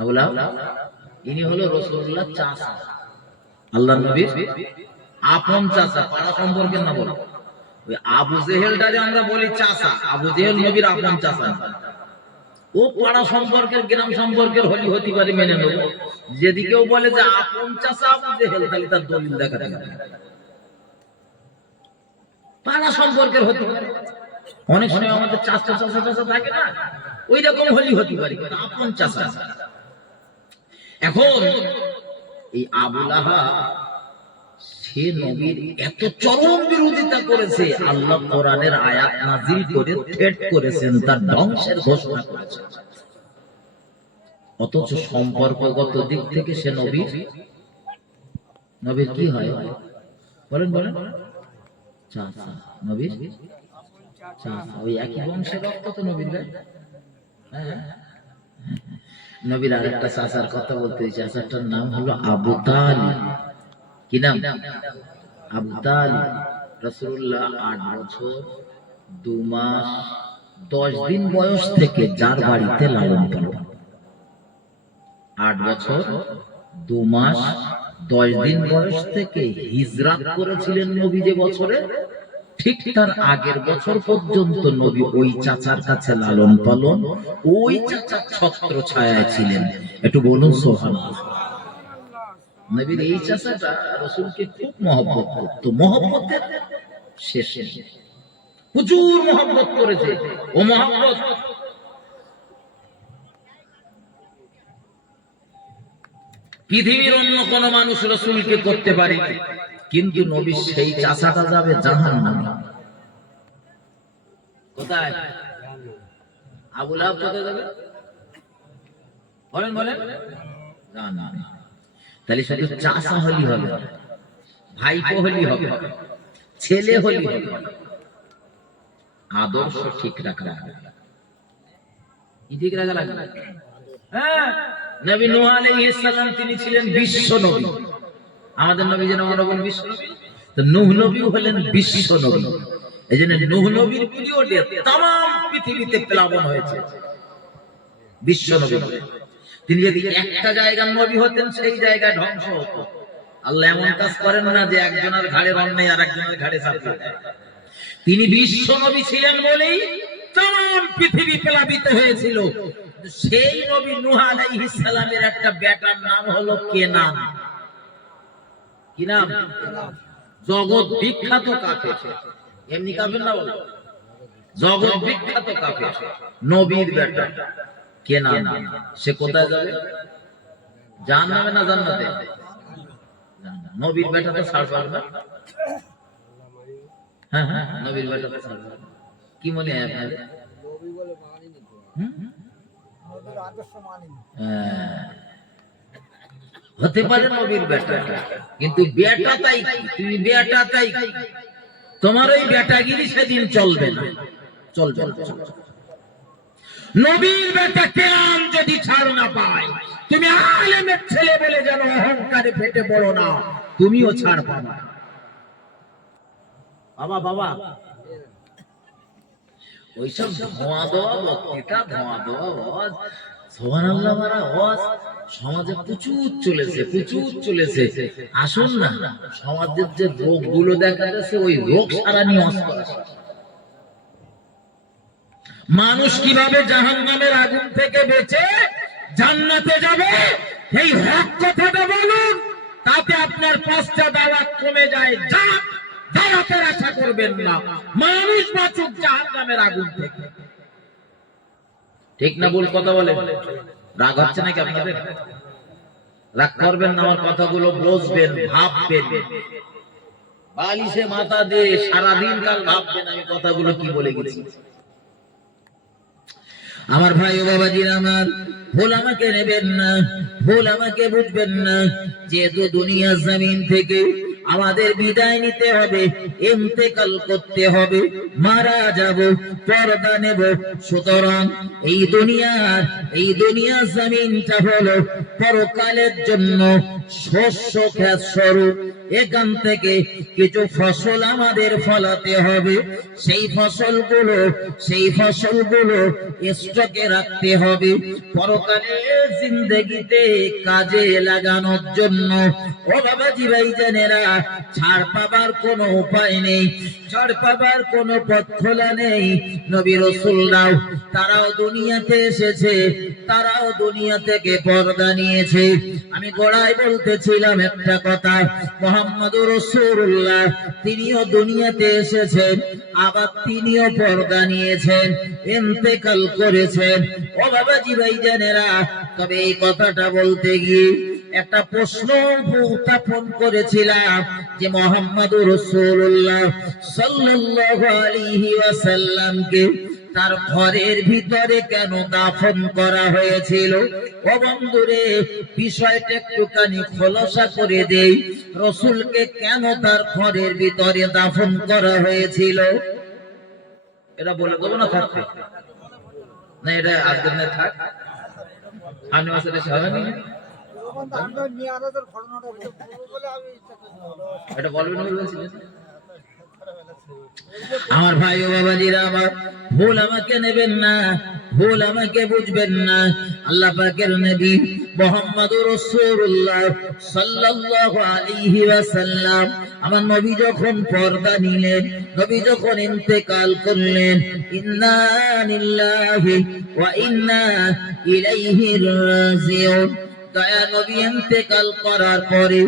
আবু লাহাব ইনি হলো রাসূলুল্লাহ চাচা, আল্লাহর নবীর আপন চাচা, পাড়া সম্পর্কের না বলো। ওই আবু জেহেলটা যে আমরা বলি চাচা, আবু জেহেল নবীর আপন চাচা, ও পাড়া সম্পর্কের গ্রাম সম্পর্কের হলি হতে পারে, মেনে নেব। যদি কেউ বলে যে আপন চাচা আবু জেহেল, তাহলে তার দলিল দেখাতে হবে। পাড়া সম্পর্কের হতে পারে, অনেক সময় আমাদের চাচা চাচা চাচা থাকে না, ওই রকম হলি হতে পারে, আপন চাচা। এখন এই আবু লাহাব সে নবীর এত চরম বিরোধিতা করেছে, আল্লাহ কোরআনের আয়াত নাযিল করে থ্রেট করেছেন, তার ধ্বংসের ঘোষণা করেছেন। অথচ সম্পর্কগত দিক থেকে সে নবীর কি হয় বলেন বলেন? চাচা, নবীর চাচা, ওই একই বংশের রক্ত তো নবীর। হ্যাঁ, নবীর আরেকটা চাচার কথা বলতে, চাচাটার নাম হলো আবু তালিব। কি নাম? আবু তালিব। রাসূলুল্লাহ 8 বছর 2 মাস 10 দিন বয়স থেকে যার বাড়িতে লালন পালন, 8 বছর 2 মাস 10 দিন বয়স থেকে হিজরত করেছিলেন নবী যে বছরে, ঠিক তার আগের বছর পর্যন্ত নবী ওই চাচার কাছে লালন পালন, ওই চাচার ছত্র ছায়ায় ছিলেন। একটু বলুন সুবহানাল্লাহ। নবীর এই চাচাটা রাসূলকে খুব মহব্বত করত, মহব্বতের শেষ নেই, প্রচুর মহব্বত করেছে। ও মহব্বত পৃথিবীর অন্য কোন মানুষ রাসূলকে করতে পারেনি, কিন্তু নবী সেই চাচাটা যাবে জাহান্নামে। কোথায়? আবু লাহাব কোথায় যাবে বলেন বলেন? জাহান্নামে। তাহলে শুধু চাচা হলি হবে, ভাইপো হলি হবে, ছেলে হলি হবে, আদর্শ ঠিক রাখা লাগবে। কি ঠিক রাখা লাগবে? হ্যাঁ, নবী নূহ আলাইহিস সালাম তিনি ছিলেন বিশ্ব নবী। আমাদের নবী যেন আমরা বলি বিশ্ব নবী, তো নূহ নবীও হলেন বিশ্ব নবী। এইজন্য নূহ নবীর পিরিয়ডে तमाम পৃথিবীতে প্লাবন হয়েছে বিশ্ব নবী। তিনি যদি একটা জায়গার নবী হতেন, সেই জায়গায় ধ্বংস হতো। আল্লাহ এমন কাজ করেন না যে একজনের ঘাড়ে অন্যায় আর একজনের ঘাড়ে চাপিয়ে দেয়। তিনি বিশ্ব নবী ছিলেন বলেই तमाम পৃথিবী প্লাবিত হয়েছিল। সেই নবী নূহ আলাইহিস সালামের একটা বেটার নাম হলো কেনান। কি নাম? জগৎ বিখ্যাত কাফের, এমনি কাফের না বলো, জগৎ বিখ্যাত কাফের, নবীর বেটা কেনান। সে কোথায় যাবে? জাহান্নামে না জান্নাতে? নবীর বেটা তো ছাড় পাবে না। হ্যাঁ হ্যাঁ, নবীর বেটা তো ছাড় পাবে। কি মনে হয় আপনাদের? হতে পারে নবীর বেটা, কিন্তু বেটা তাই তুমি বেটা তাই, তোমার ওই বেটাগিরি সেদিন চলবে না, চলবে না। নবীর বেটা কেনান যদি ছাড় না পায়, তুমি আলেমের ছেলে বলে যেন অহংকারে ফেটে পড়ো না, তুমিও ছাড় পাবা। বাবা বাবা, ওইসব ধোঁয়া দেওয়া বক্তৃতা, ধোঁয়া দেওয়া আওয়াজ, সুবহানাল্লাহ মারা আওয়াজ সমাজে প্রচুর চলেছে, প্রচুর চলেছে। আসুন না, সমাজের যে রোগগুলো দেখা যাচ্ছে, ওই রোগ সারা নিয়ে করা। মানুষ কিভাবে জাহান্নামের আগুন থেকে বেঁচে জান্নাতে যাবে, এই হক কথাটা বলুন, তাতে আপনার 5টা দাওয়াত কমে যায়। দাওয়াতের আশা করবেন না, মানুষ বাঁচুক জাহান্নামের আগুন থেকে। ঠিক না ভুল কথা বলে? রাগ হচ্ছে নাকি আপনাদের? রাগ করবেন না, আমার কথাগুলো বুঝবেন, ভাববেন, বালিশে মাথা দিয়ে সারাদিন কাল ভাববেন আমি কথাগুলো কি বলে গেছি। আমার ভাই ও বাবাজির আমার, ভুল আমাকে নেবেন না, ভুল আমাকে বুঝবেন না। যেহেতু দুনিয়া জমিন থেকে আমাদের বিদায় নিতে হবে, ইন্তেকাল করতে হবে, মারা যাব, পর্দা নেব। সুতরাং এই দুনিয়া জমিনটা হলো পরকালের জন্য শস্য ক্ষেত স্বরূপ। এখান থেকে কিছু ফসল আমাদের ফলাতে হবে, সেই ফসলগুলো স্টকে রাখতে হবে পরকালের জিন্দেগিতে কাজে লাগানোর জন্য। ও বাবাজি ভাইজানেরা, ছাড় পাবার কোনো উপায় নেই, ছাড় পাবার কোনো পথ খোলা নেই। নবী রাসূলরাও তারাও দুনিয়াতে এসেছে, তারাও দুনিয়া থেকে পর্দা নিয়েছে। আমি গোড়ায় বলতেছিলাম একটা কথা, মুহাম্মদুর রাসূলুল্লাহ তিনিও দুনিয়াতে এসেছেন, আবার তিনিও পর্দা নিয়েছেন, ইন্তেকাল করেছেন। ও বাবাজি ভাইজানেরা, তবে এই কথাটা বলতে গিয়ে একটা প্রশ্ন উত্থাপন করেছিলাম যে মুহাম্মদুর রাসূলুল্লাহ সাল্লাল্লাহু আলাইহি ওয়াসাল্লামকে তার ঘরের ভিতরে কেন দাফন করা হয়েছিল? ও বন্ধুরে, বিষয়টা একটুখানি খোলাসা করে দেই। রাসূলকে কেন তার ঘরের ভিতরে দাফন করা হয়েছিল? এটা বলে দেবো না থাকবে না, এটা আজকের না থাক, আমি আসলে সাহানি এটা বলবেন না বলছিলেন। আমার ভাই ও বাবাজিরা আমার, ভুল আমাকে নেবেন না, ভুল আমাকে বুঝবেন না। আল্লাহ পাকের নবী মুহাম্মদুর রাসূলুল্লাহ সাল্লাল্লাহু আলাইহি ওয়াসাল্লাম, আমার নবী যখন পর্দা নিলেন, নবী যখন ইন্তেকাল করলেন, ইন্না লিল্লাহি ওয়া ইন্না ইলাইহি রাজিউন, দয়া নবী ইন্তেকাল করার পরে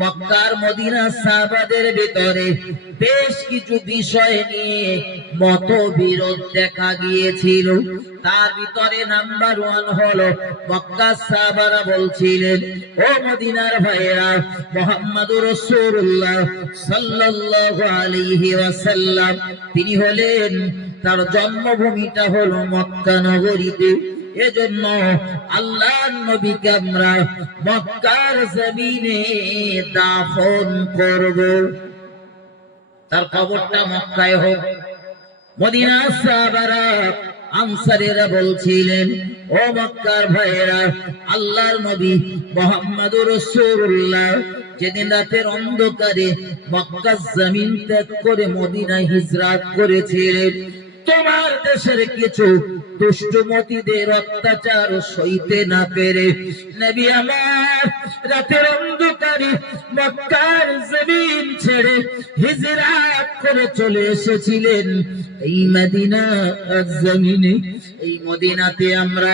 মক্কার মদিনার সাহাবাদের ভিতরে বেশ কিছু বিষয় নিয়ে মতবিরোধ দেখা গিয়েছিল। তার ভিতরে নাম্বার 1 হলো মক্কার সাহাবারা বলছিলেন, ও মদিনার ভাইরা, মুহাম্মদুর রাসূলুল্লাহ সাল্লাল্লাহু আলাইহি ওয়াসাল্লাম তিনি হলেন, তার জন্মভূমিটা হলো মক্কা নগরীতে, এজন্য আল্লাহর নবীকে আমরা মক্কার জমিনে দাফন করব। তার কবরটা মক্কায় হোক। মদিনার সাহাবারা আনসারীরা বলছিলেন, ও মক্কার ভাইয়েরা, আল্লাহর নবী মুহাম্মদুর রাসূলুল্লাহ যেদিন রাতের অন্ধকারে মক্কার জমিন ত্যাগ করে মদিনায় হিজরত করেছিলেন, তোমার দেশের কিছু দুষ্টমতীদের অত্যাচার সইতে না পেরে নবী আমার রাতের অন্ধকারে মক্কার জমিন ছেড়ে হিজরত করে চলে এসেছিলেন এই মদিনার জমিনে। এই মদিনাতে আমরা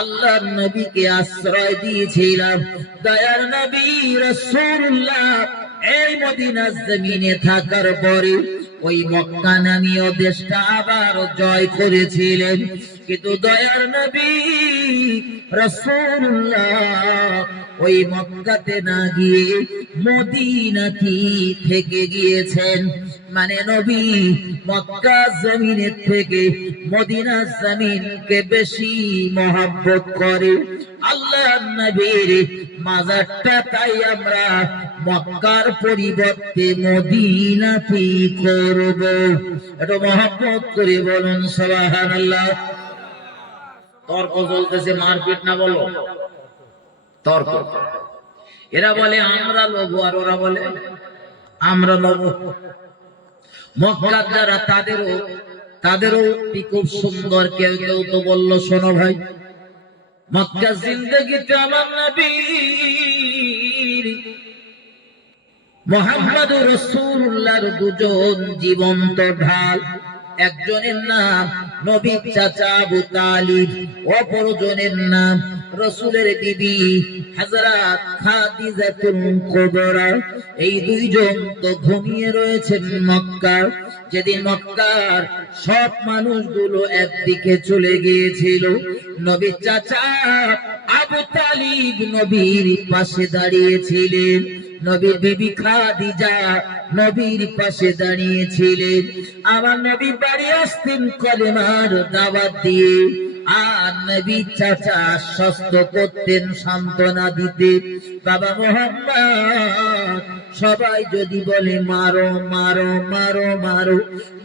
আল্লাহর নবীকে আশ্রয় দিয়েছিলাম। দয়ার নবী রাসূলুল্লাহ এই মদিনার জমিনে থাকার পরে ওই মক্কা নামীয় দেশটা আবার জয় করেছিলেন, কিন্তু দয়ার নবী রাসূলুল্লাহ ওই মক্কাতে না গিয়ে মদিনাতে থেকে গিয়েছেন। মানে নবী মক্কা জমিনের থেকে মদিনা জমিনকে বেশি মহব্বত করে। আল্লাহর নবীর মাজারটা তাই আমরা মক্কার পরিবর্তে মদিনাতে করব। এটা মহব্বত করে বলুন সুবহানাল্লাহ। তর্ক চলতেছে, মারপিট না, বলো তর্ক। এরা বলে আমরা লোভ, আর ওরা বলে আমরা লোভ। মক্কার যারা তাদেরও খুব সুন্দর। কেউ কেউ তো বলল, শোনো ভাই, মক্কা জিন্দেগিতে আমার নবী মুহাম্মদুর রাসূলুল্লাহর দুজন জীবন্ত ঢাল। একজনের নাম নবীর চাচা আবু তালিব, অপরজনের নাম রাসূলের বিবি হযরত খাদিজাতুল কুবরা। এই দুইজন তো ঘুমিয়ে রয়েছেন মক্কা। যেদিন মক্কার সব মানুষগুলো একদিকে চলে গিয়েছিল, নবীর চাচা আবু তালিব নবীর পাশে দাঁড়িয়েছিলেন, নবীর বিবি খাদিজা নবীর পাশে দাঁড়িয়েছিলেন। আমার নবী বাড়ি আসতেন কলেমার দাওয়াত দিয়ে, আর নবী চাচা আশ্বস্ত করতেন, সান্ত্বনা দিতেন, বাবা মুহাম্মদ সবাই যদি বলে মারো মারো মারো মারো,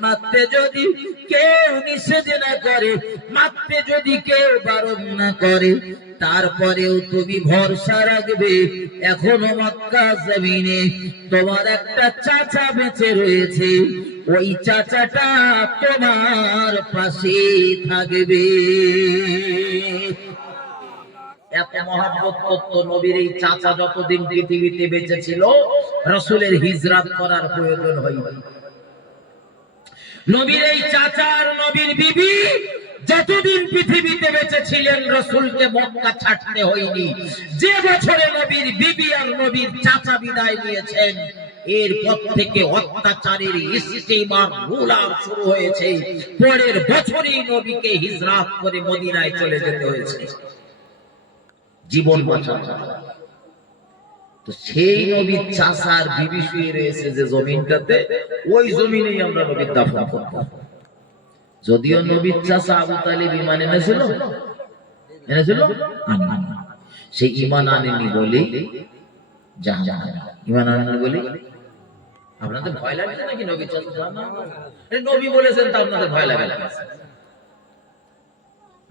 মারতে যদি কেউ নিষেধ না করে, মারতে যদি কেউ বারণ না করে, তারপরেও তুমি ভরসা রাখবে এখনো মক্কা জমিনে তোমার একটা চাচা বেঁচে রয়েছে, ওই চাচাটা তোমার পাশে থাকবে। এত মহব্বত করত নবীর এই চাচা যতদিন পৃথিবীতে বেঁচে ছিল, রাসূলের হিজরত করার প্রয়োজন হয়নি। নবীর এই চাচা আর নবীর বিবি যতদিন পৃথিবীতে বেঁচে ছিলেন, রাসূলকে মক্কা ছাড়তে হয়নি। যে বছরে নবীর বিবি আর নবীর চাচা বিদায় নিয়েছেন, এরপর থেকে অত্যাচারের ইস্তিমার রুলার শুরু হয়েছে। পরের বছরই নবীকে হিজরত করে মদিনায় চলে যেতে হয়েছে জীবন বাঁচানোর জন্য। তো সেই নবীর চাচার বিবি শুয়ে রয়েছে যে জমিনটাতে, ওই জমিনেই আমরা নবীর দাফন করব। যদিও নবীর চাচা আবু তালিব ঈমান এনেছিল, সেই ঈমান আনেনি বলে জাহান্নামে। ঈমান আনেনি বলে আপনাদের ভয় লাগছে নাকি? নবীর চাচা জাহান্নামে, নবী বলেছেন তা আপনাদের ভয় লাগে?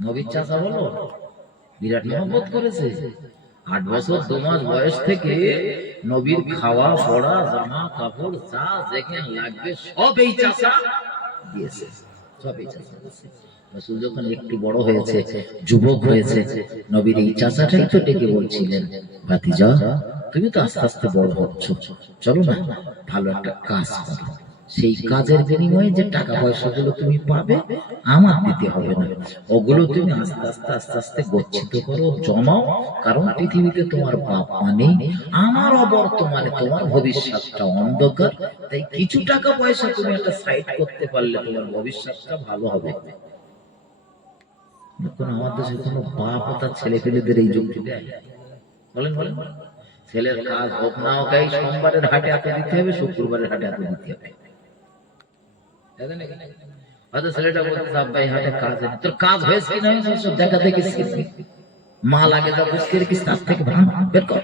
নবীর চাচা হলো বিরাট মহব্বত করেছে। 8 বছর 2 মাস বয়স থেকে নবীর খাওয়া পড়া জামা কাপড় যা যেখানে লাগবে সব এই চাচা দিয়েছে, সব এই চাচা দিয়েছে। রাসূল যখন একটু বড় হয়েছে, যুবক হয়েছে, নবীর এই চাচাটাই তো ডেকে বলছিলেন, ভাতিজা তুমি তো আস্তে আস্তে বড় হচ্ছ, চলো না ভালো একটা কাজ করো, সেই কাজের বিনিময়ে যে টাকা পয়সাগুলো তুমি পাবে আমার দিতে হবে না, ওগুলো তুমি আস্তে আস্তে আস্তে আস্তে গচ্ছিত করো, জমাও, কারণ পৃথিবীতে তোমার বাপ মা নেই, আমার অবর্তমানে তোমার ভবিষ্যৎটা অন্ধকার, তাই কিছু টাকা পয়সা তুমি একটা সাইড করতে পারলে তোমার ভবিষ্যৎটা ভালো হবে। এখন আমার দেশে কোনো বাপ ও তার ছেলে পেলেদের এই যুক্তি দেয়? বলেন বলেন, ছেলের কাজ হোক না হোক, এই সোমবারের হাটে এত দিতে হবে, শুক্রবারের হাটে এত দিতে হবে। হয়তো ছেলেটা বলতে ভাই হাটে কাজ নেই, তোর কাজ হয়েছে না সব জায়গা থেকে মা লাগে যা বুঝতে রেখিস, তার থেকে ভাঙ বের কর।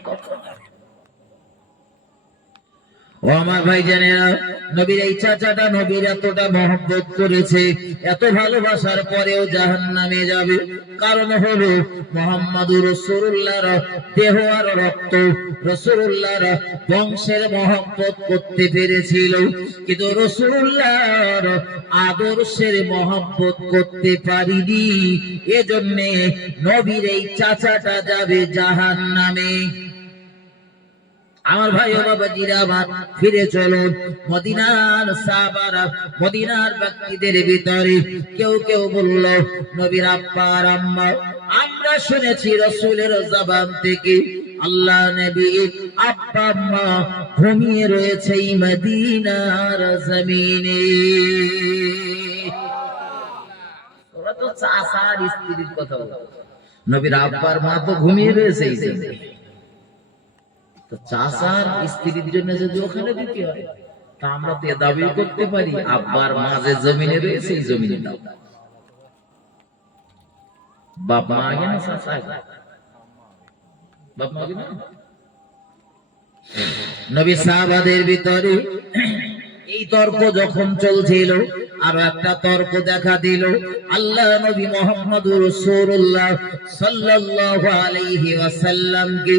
ও আমার ভাই জানেরা, নবীর এই চাচাটা নবীর এতটা মহব্বত করেছে, এত ভালোবাসার পরেও জাহান্নামে যাবে। কারণ হলো মুহাম্মদুর রাসূলুল্লাহর দেহ আর রক্ত, রাসূলুল্লাহর বংশের মহব্বত করতে পেরেছিল, কিন্তু রাসূলুল্লাহর আদর্শের মহব্বত করতে পারিনি। এজন্য নবীর এই চাচাটা যাবে জাহান্নামে। আমার ভাই ও বাবাজিরা, আমার ফিরে চলুন মদিনার সাহাবারা, মদিনার ব্যক্তিদের ভিতরে কেউ কেউ বলল, নবীর আব্বা আর আম্মা, আমরা শুনেছি রাসূলের জবান থেকে আল্লাহ নবী আব্বা আম্মা ঘুমিয়ে রয়েছে এই মদিনার জমিনে। ওরা তো চাচার স্ত্রীর কথা বলে, নবীর আব্বার মা তো ঘুমিয়ে রয়েছে এই জমিনে। তো চাচার স্ত্রীর জন্য যদি ওখানে দিতে হয়, তা আমরা তো দাবি করতে পারি আব্বার মা যে জমিনে রয়েছে এই জমিনে দাও। বাপ মা আগে না চাচা আগে? বাপ মা আগে না? নবী সাহাবাদের ভিতরে এই তর্ক যখন চলছিল, আরো একটা তর্ক দেখা দিল। আল্লাহ নবী মুহাম্মদুর রাসূলুল্লাহ সাল্লাল্লাহু আলাইহি ওয়াসাল্লামকে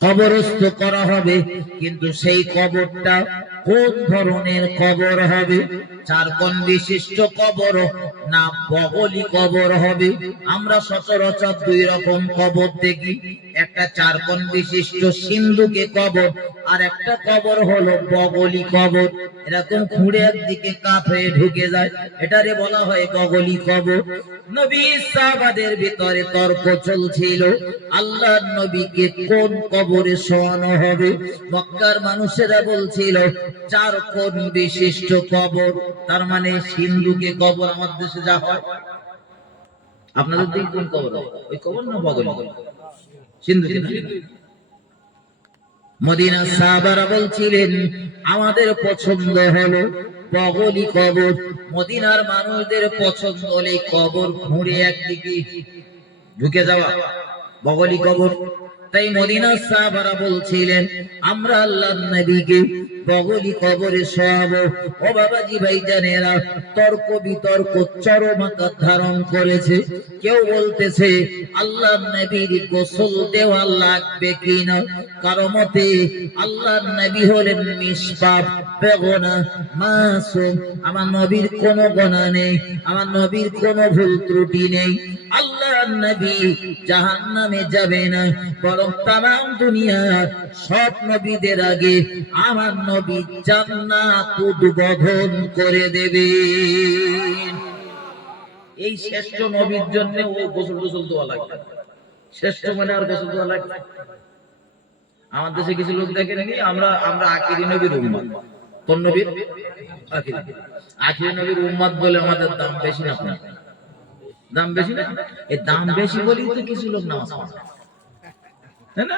কবরস্থ করা হবে, কিন্তু সেই কবরটা কোন ধরনের কবর হবে? 4 কোণ বিশিষ্ট কবর না বগলি কবর হবে? আমরা সচরাচর 2 রকম কবর দেখি, একটা 4 কোণ বিশিষ্ট সিন্ধুকে কবর, আর একটা কবর হলো বগলি কবর, এরকম খুঁড়ে একদিকে কাত হয়ে ঢুকে যায়, এটারে বলা হয় বগলি কবর। নবী সাহাবাদের ভিতরে তর্ক চলছিল, আল্লাহর নবীকে কোন কবরে শোয়ানো হবে? মক্কার মানুষেরা বলছিল 4 কোণ বিশিষ্ট কবর, তার মানে সিন্ধুকে কবর। আমাদের দেশে যা হয়, আপনাদের দিকে কোন কবর? ওই কবর না বগলি? সিন্ধুকে। মদিনার সাহাবারা বলছিলেন আমাদের পছন্দ হলো বগলি কবর, মদিনার মানুষদের পছন্দ হলে কবর খুঁড়ে একদিকে ঢুকে যাওয়া, বগলি কবর। তাই মদিনার সাহাবারা বলছিলেন আমরা আল্লাহর নবীকে বগলি কবরে শোয়াবো। ও বাবাজি ভাইজানেরা, তর্ক বিতর্ক চরম আকার ধারণ করেছে। কেউ বলতেছে আল্লাহর নবীর গোসল দেওয়া লাগবে কিনা, কারো মতে আল্লাহর নবী হলেন নিষ্পাপ বেগুনাহ মাসুম, আমার নবীর কোনো গুনাহ নেই, আমার নবীর কোনো ভুল ত্রুটি নেই, আল্লাহর নবী জাহান্নামে যাবে না, বরং তামাম দুনিয়ার সব নবীদের আগে আমার নবী জান্নাত উদ্বোধন করে দেবে। এই শ্রেষ্ঠ নবীর জন্য ও গোসল গোসল দোয়া লাগবে, শ্রেষ্ঠ মানে আর গোসল দোয়া লাগবে। আমার দেশে কিছু লোক দেখেন কি আমরা আখিরি নবীর উম্মত। কোন নবীর? আখিরি নবীর উম্মত বলে আমাদের দাম বেশি না? দাম বেশি না? এই দাম বেশি বলেই তো কিছু লোক নামাজ পড়ে, তাই না?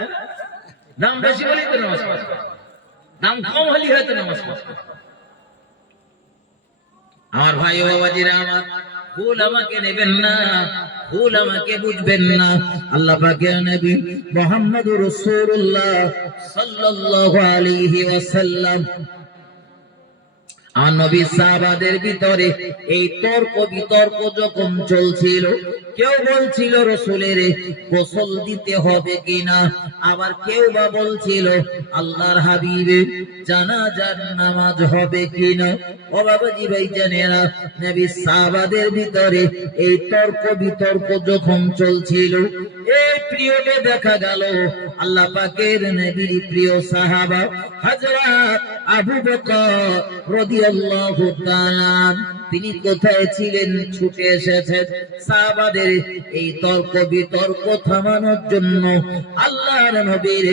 দাম বেশি বলেই তো নামাজ পড়ে, দাম কম হলেই হয়তো নামাজ পড়ে। আমার ভাই ও বাবাজিরা আমার, ভুল আমাকে নেবেন না, ভুল আমাকে বুঝবেন না। আল্লাহ পাকের নবী মুহাম্মদুর রাসূলুল্লাহ সাল্লাল্লাহু আলাইহি ওয়াসাল্লাম, আমার নবী সাহাবাদের ভিতরে এই তর্ক বিতর্ক যখন চলছিল, কেউ বলছিল রাসূলের গোসল দিতে হবে কিনা, আবার কেউ বা বলছিল আল্লাহর হাবিবের জানাজার নামাজ হবে কিনা। ও বাবাজি ভাইজানেরা, নবী সাহাবাদের ভিতরে এই তর্ক বিতর্ক যখন চলছিল, এই পিরিয়ডে দেখা গেল আল্লাহ পাকের নবীর প্রিয় সাহাবা হযরত আবু বকর রাদিয়াল্লাহু তাআলা তিনি কোথায় ছিলেন? ছুটে এসেছেন সাহাবাদের এই তর্ক বিতর্ক থামানোর জন্য। আল্লাহর নবীর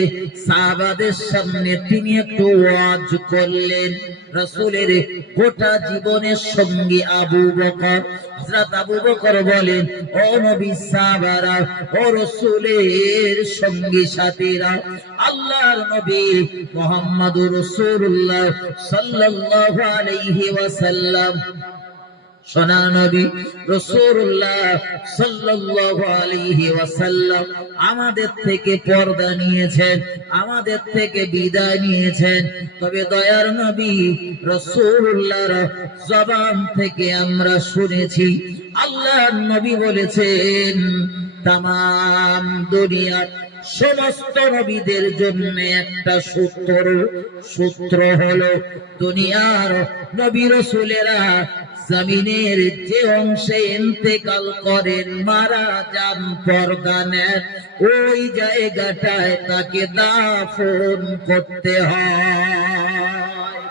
সাহাবাদের সামনে তিনি একটু ওয়াজ করলেন। রাসূলের গোটা জীবনের সঙ্গী আবু বকর, হযরত আবু বকর বলেন, ও নবী সাহাবারা, ও রাসূলের সঙ্গী সাথীরা, আল্লাহর নবী মুহাম্মদুর রাসূলুল্লাহ সাল্লাল্লাহু আলাইহি ওয়াসাল্লাম, সোনা নবী রাসূলুল্লাহ সাল্লাল্লাহু আলাইহি ওয়াসাল্লাম আমাদের থেকে পর্দা নিয়েছেন, আমাদের থেকে বিদায় নিয়েছেন। তবে দয়ার নবী রাসূলুল্লাহর জবান থেকে আমরা শুনেছি আল্লাহর নবী বলেছেন, তামাম দুনিয়ার সমস্ত নবীদের জন্য একটা সূত্র হলো, দুনিয়ার নবী রাসূলেরা জমিনের যে অংশে ইন্তেকাল করেন, মারা যান, পর্দা নেন, ওই জায়গাটায় তাকে দাফন করতে হয়।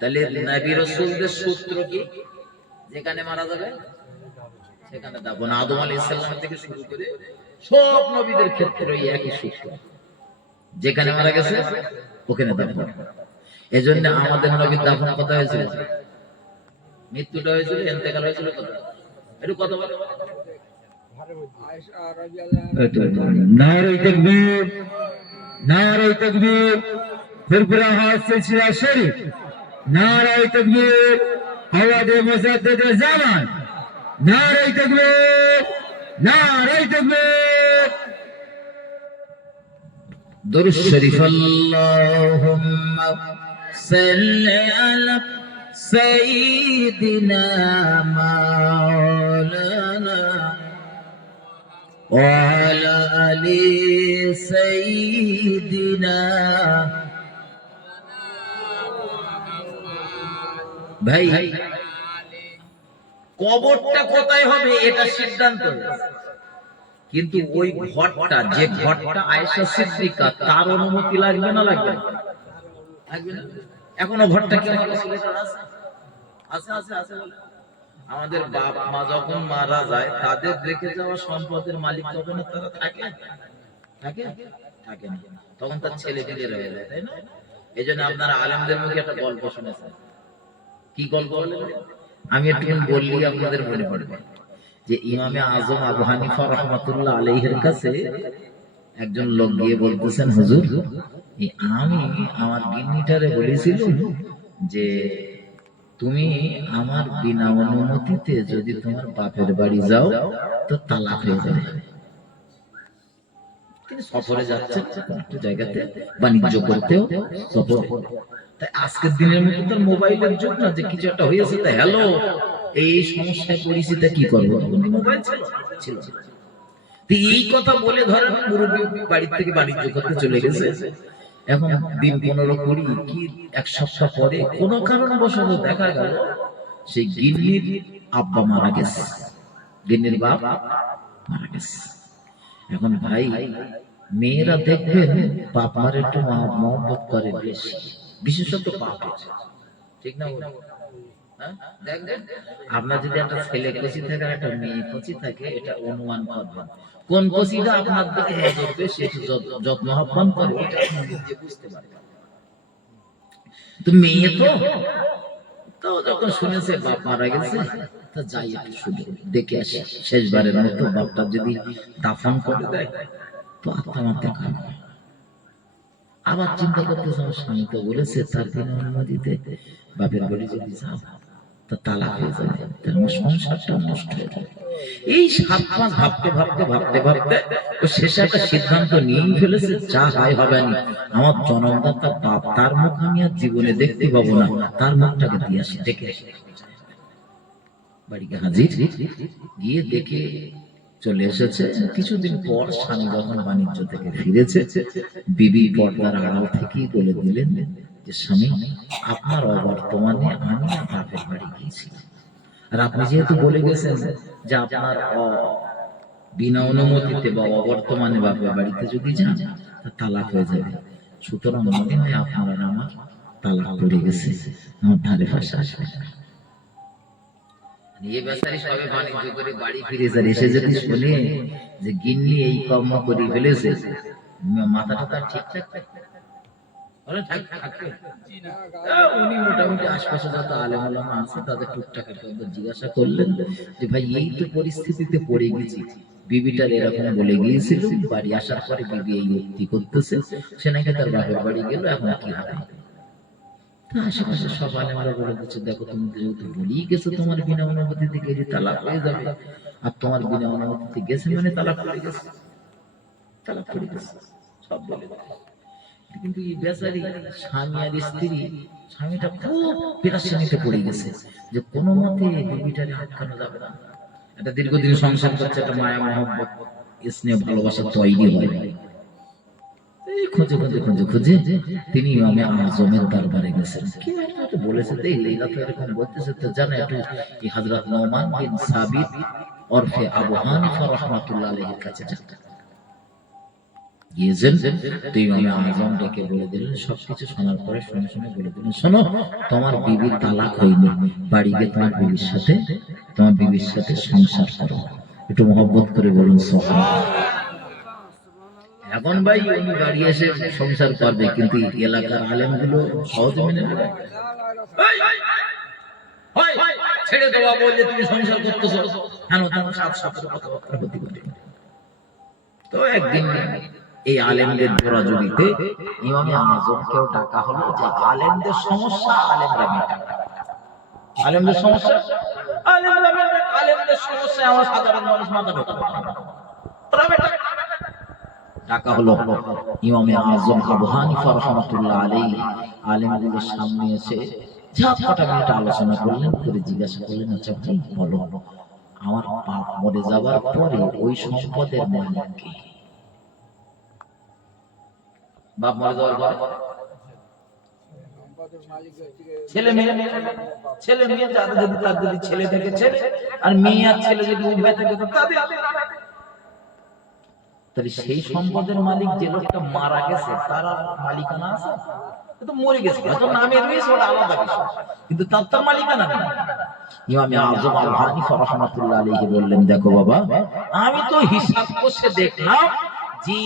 তাহলে নবী রাসূলদের সূত্র কি? যেখানে মারা যাবে সেখানে দাফন। আদম আলাইহিস সালাম থেকে শুরু করে সব নবীদের ক্ষেত্রে এই একই সূত্র, যেখানে মারা গেছে ওখানে দাফন। এজন্য আমাদের নবীর দাফন কোথায় হয়েছিল? মৃত্যুটা হয়েছিল, ইন্তেকাল হয়েছিল কোথায়? একটু কথা বলো। নারে তাকবীর, নারে তাকবীর, ফুরফুরা হাত সিলসিলা শরীফ, নারে তাকবীর, আওয়াজে মুজাদ্দিদে জামান, নারে তাকবীর, নারে তাকবীর। দুরূদ শরীফ। আল্লাহুম্মা সাল্লি আলা সাইয়্যিদিনা মাওলানা ওয়া আলা আলি সাইয়্যিদিনা। ভাই, কবরটা কোথায় হবে এটা সিদ্ধান্ত, কিন্তু ওই ঘরটা, যে ঘরটা আয়েশা সিদ্দিকা, তার অনুমতি লাগবে না? লাগবে না? এখনো ঘরটা কি আমাদের ছেলেটার আছে? আছে আছে আছে বলে আমাদের বাপ মা যখন মারা যায়, তাদের রেখে যাওয়া সম্পদের মালিক তখন তারা থাকে থাকে থাকে না, তখন তার ছেলে দিকে রয়ে যায়, তাই না? এই জন্য আপনারা আলেমদের মুখে একটা গল্প শুনেছেন। কি গল্প বলেন? আমি একটু বললি আপনাদের মনে পড়বে যে ইমামে আজম আবু হানিফা রাহমাতুল্লাহ আলাইহির কাছে একজন লোক গিয়ে বলতেছেন, হুজুর, আমি আমার গিন্নিটারে বলেছিলাম যে তুমি আমার বিনা অনুমতিতে যদি তোমার বাপের বাড়ি যাও তো তালাক হয়ে যাবে। তিনি সফরে যাচ্ছেন একটু জায়গাতে, বাণিজ্য করতেও সফরে। তাই আজকের দিনের মতো তার মোবাইলের যুগ না, যে কিছু একটা হয়েছে তাই হ্যালো এই সমস্যায় পরিচিত কি করবো, তখন মোবাইল ছিল। এই কথা বলে ধরেন মুরব্বী বাড়ি থেকে বাণিজ্য করতে চলে গেছে। এখন দিন 15-20 কি এক সপ্তাহ পরে কোন কারণবশত দেখা গেল সেই গিন্নির আব্বা মারা গেছে, গিন্নির বাপ মারা গেছে। এখন ভাই মেয়েরা দেখবেন বাপ মার একটু মহব্বত করে বেশি, বিশেষত বাপ, ঠিক না? দেখবেন আপনার যদি একটা ছেলে কচি থাকে আর একটা মেয়ে কচি থাকে, এটা অনুমান করবেন কোন কচিটা আপনার দিকে নজর বেশি যত্ন আহ্বান করে, এটা আপনি নিজে বুঝতে পারবেন। তো মেয়ে তো যখন শুনেছে বাপ মারা গেছে, তা যাই একটু শুনে দেখে আসি, শেষবারের মতো বাপটা যদি দাফন করে দেয় তো আত্মহত্যা খারাপ। আবার চিন্তা করতেছে আমার স্বামী তো বলেছে তার বিনা অনুমতিতে বাপের বাড়ি যদি যাও তা তালাক হয়ে যাবে, আমার সংসারটা নষ্ট হয়ে যাবে। এই 7 মাস ভাবতে ভাবতে ভাবতে ভাবতে ও শেষে একটা সিদ্ধান্ত নিয়েই ফেলেছে, যা হয় হবে না, আমার জন্মদাতা বাপ তার মুখ আমি আর জীবনে দেখতে পাবো না, তার মুখটাকে দিয়ে আসি, দেখে আসি। বাড়িতে হাজির, গিয়ে দেখে চলে এসেছে। কিছুদিন পর স্বামী যখন বাণিজ্য থেকে ফিরেছে, বিবি পর্দার আড়াল থেকেই বলে দিলেন যে স্বামী, আপনার অবর্তমানে আমি বাপের বাড়ি গিয়েছিলাম, আর আপনি যেহেতু বলে গেছেন যে আপনার বিনা অনুমতিতে বা অবর্তমানে বাপের বাড়িতে যদি যান তা তালাক হয়ে যাবে, সুতরাং মনে হয় আপনার আর আমার তালাক পড়ে গেছে, আমার ধারে পাশে আসবে না। ये बेचारी সবে বাণিজ্য করে বাড়ি ফিরেছে, এসে যদি শুনে যে গিন্নি এই কর্ম করে ফেলেছে, মাথাটা তার ঠিকঠাক থাকবে? উনি মোটামুটি আশপাশে যত আলেম ওলামা আছে তাদের টুকটাক জিজ্ঞাসা করলেন যে ভাই এই তো পরিস্থিতিতে পড়ে গেছি, বিবিটার এরকম বলে গিয়েছিল, বাড়ি আসার পরে বিবি এই উক্তি করতেছে, সে নাকি তার বাপের বাড়ি গেল, এখন কি হবে? আশেপাশে সব আলেমরা বলে দিচ্ছে, দেখো তুমি যেহেতু বলেই গেছো তোমার বিনা অনুমতিতে গেলে তালাক হয়ে যাবে, আর তোমার বিনা অনুমতিতে গেছে মানে তালাক পড়ে গেছে, তালাক পড়ে গেছে, সব বলে। কিন্তু এই বেচারি স্বামী আর স্ত্রী, স্বামীটা খুব পেরেশানিতে পড়ে গেছে যে কোনো মতে বিবিটারে আটকানো যাবে না। একটা দীর্ঘদিন সংসার করছে, একটা মায়া মহব্বত স্নেহ ভালোবাসা তৈরি হয়। খুঁজে খুঁজে খুঁজে খুঁজে তিনি ইমামে আজমের দরবারে গেছেন। কে একটা বলেছে এই লীলা তো এরকম বলতেছে, তো জানে একটু এই হযরত নোমান বিন সাবিত ওরফে আবু হানিফা রাহমাতুল্লাহ আলাইহির কাছে যেতে গিয়েছেন। তো ইমামে আজম ডেকে বলে দিলেন, সবকিছু শোনার পরে শুনে শুনে বলে দিলেন, শোনো তোমার বিবির তালাক হয়নি, বাড়ি গিয়ে তোমার বিবির সাথে সংসার করো। একটু মহব্বত করে বলুন সুবহানাল্লাহ। এখন ভাই উনি বাড়ি এসে সংসার করবে, কিন্তু এলাকার আলেমগুলো সহজে মেনে নেবে, ছেড়ে দেওয়া বললে তুমি সংসার করতেছো কেন, তোমার সাত সপ্তাহ কথাবার্তা হতে পারে। তো একদিন এই আলেমদের জোরাজুরিতে ইমামে আজমকেও ডাকা হলো যে আলেমদের সমস্যা আলেমরা মেটাবে, আলেমদের সমস্যা আলেমদের সমস্যা আমার সাধারণ মানুষ মাথা ব্যথা ডাকা হলো। ইমামে আজম আবু হানিফা রাহমাতুল্লাহ আলাইহি আলেমদের সামনে এসে ঝাপটা মিনিট আলোচনা করলেন, করে জিজ্ঞাসা করলেন, আচ্ছা ভাই বলো, আমার বাপ মরে যাওয়ার পরে ওই সম্পদের মালিক কে? বাপ মরে যাওয়ার পরে ছেলে মেয়ে যাদের যদি তার যদি ছেলে থেকে ছেলে আর মেয়ে আর ছেলে যদি উভয় থাকে তো তাদের, তাহলে সেই সম্পদের মালিক যে লোকটা মারা গেছে তার মালিকানা আছে? তো মরে গেছে, হয়তো নামে রয়েছে, ওটা আলাদা বিষয়, কিন্তু তার মালিকানা নেই। ইমামে আজম আবু হানিফা রাহমাতুল্লাহ আলাইহি বললেন, দেখো বাবা, আমি তো হিসাব করে দেখলাম যে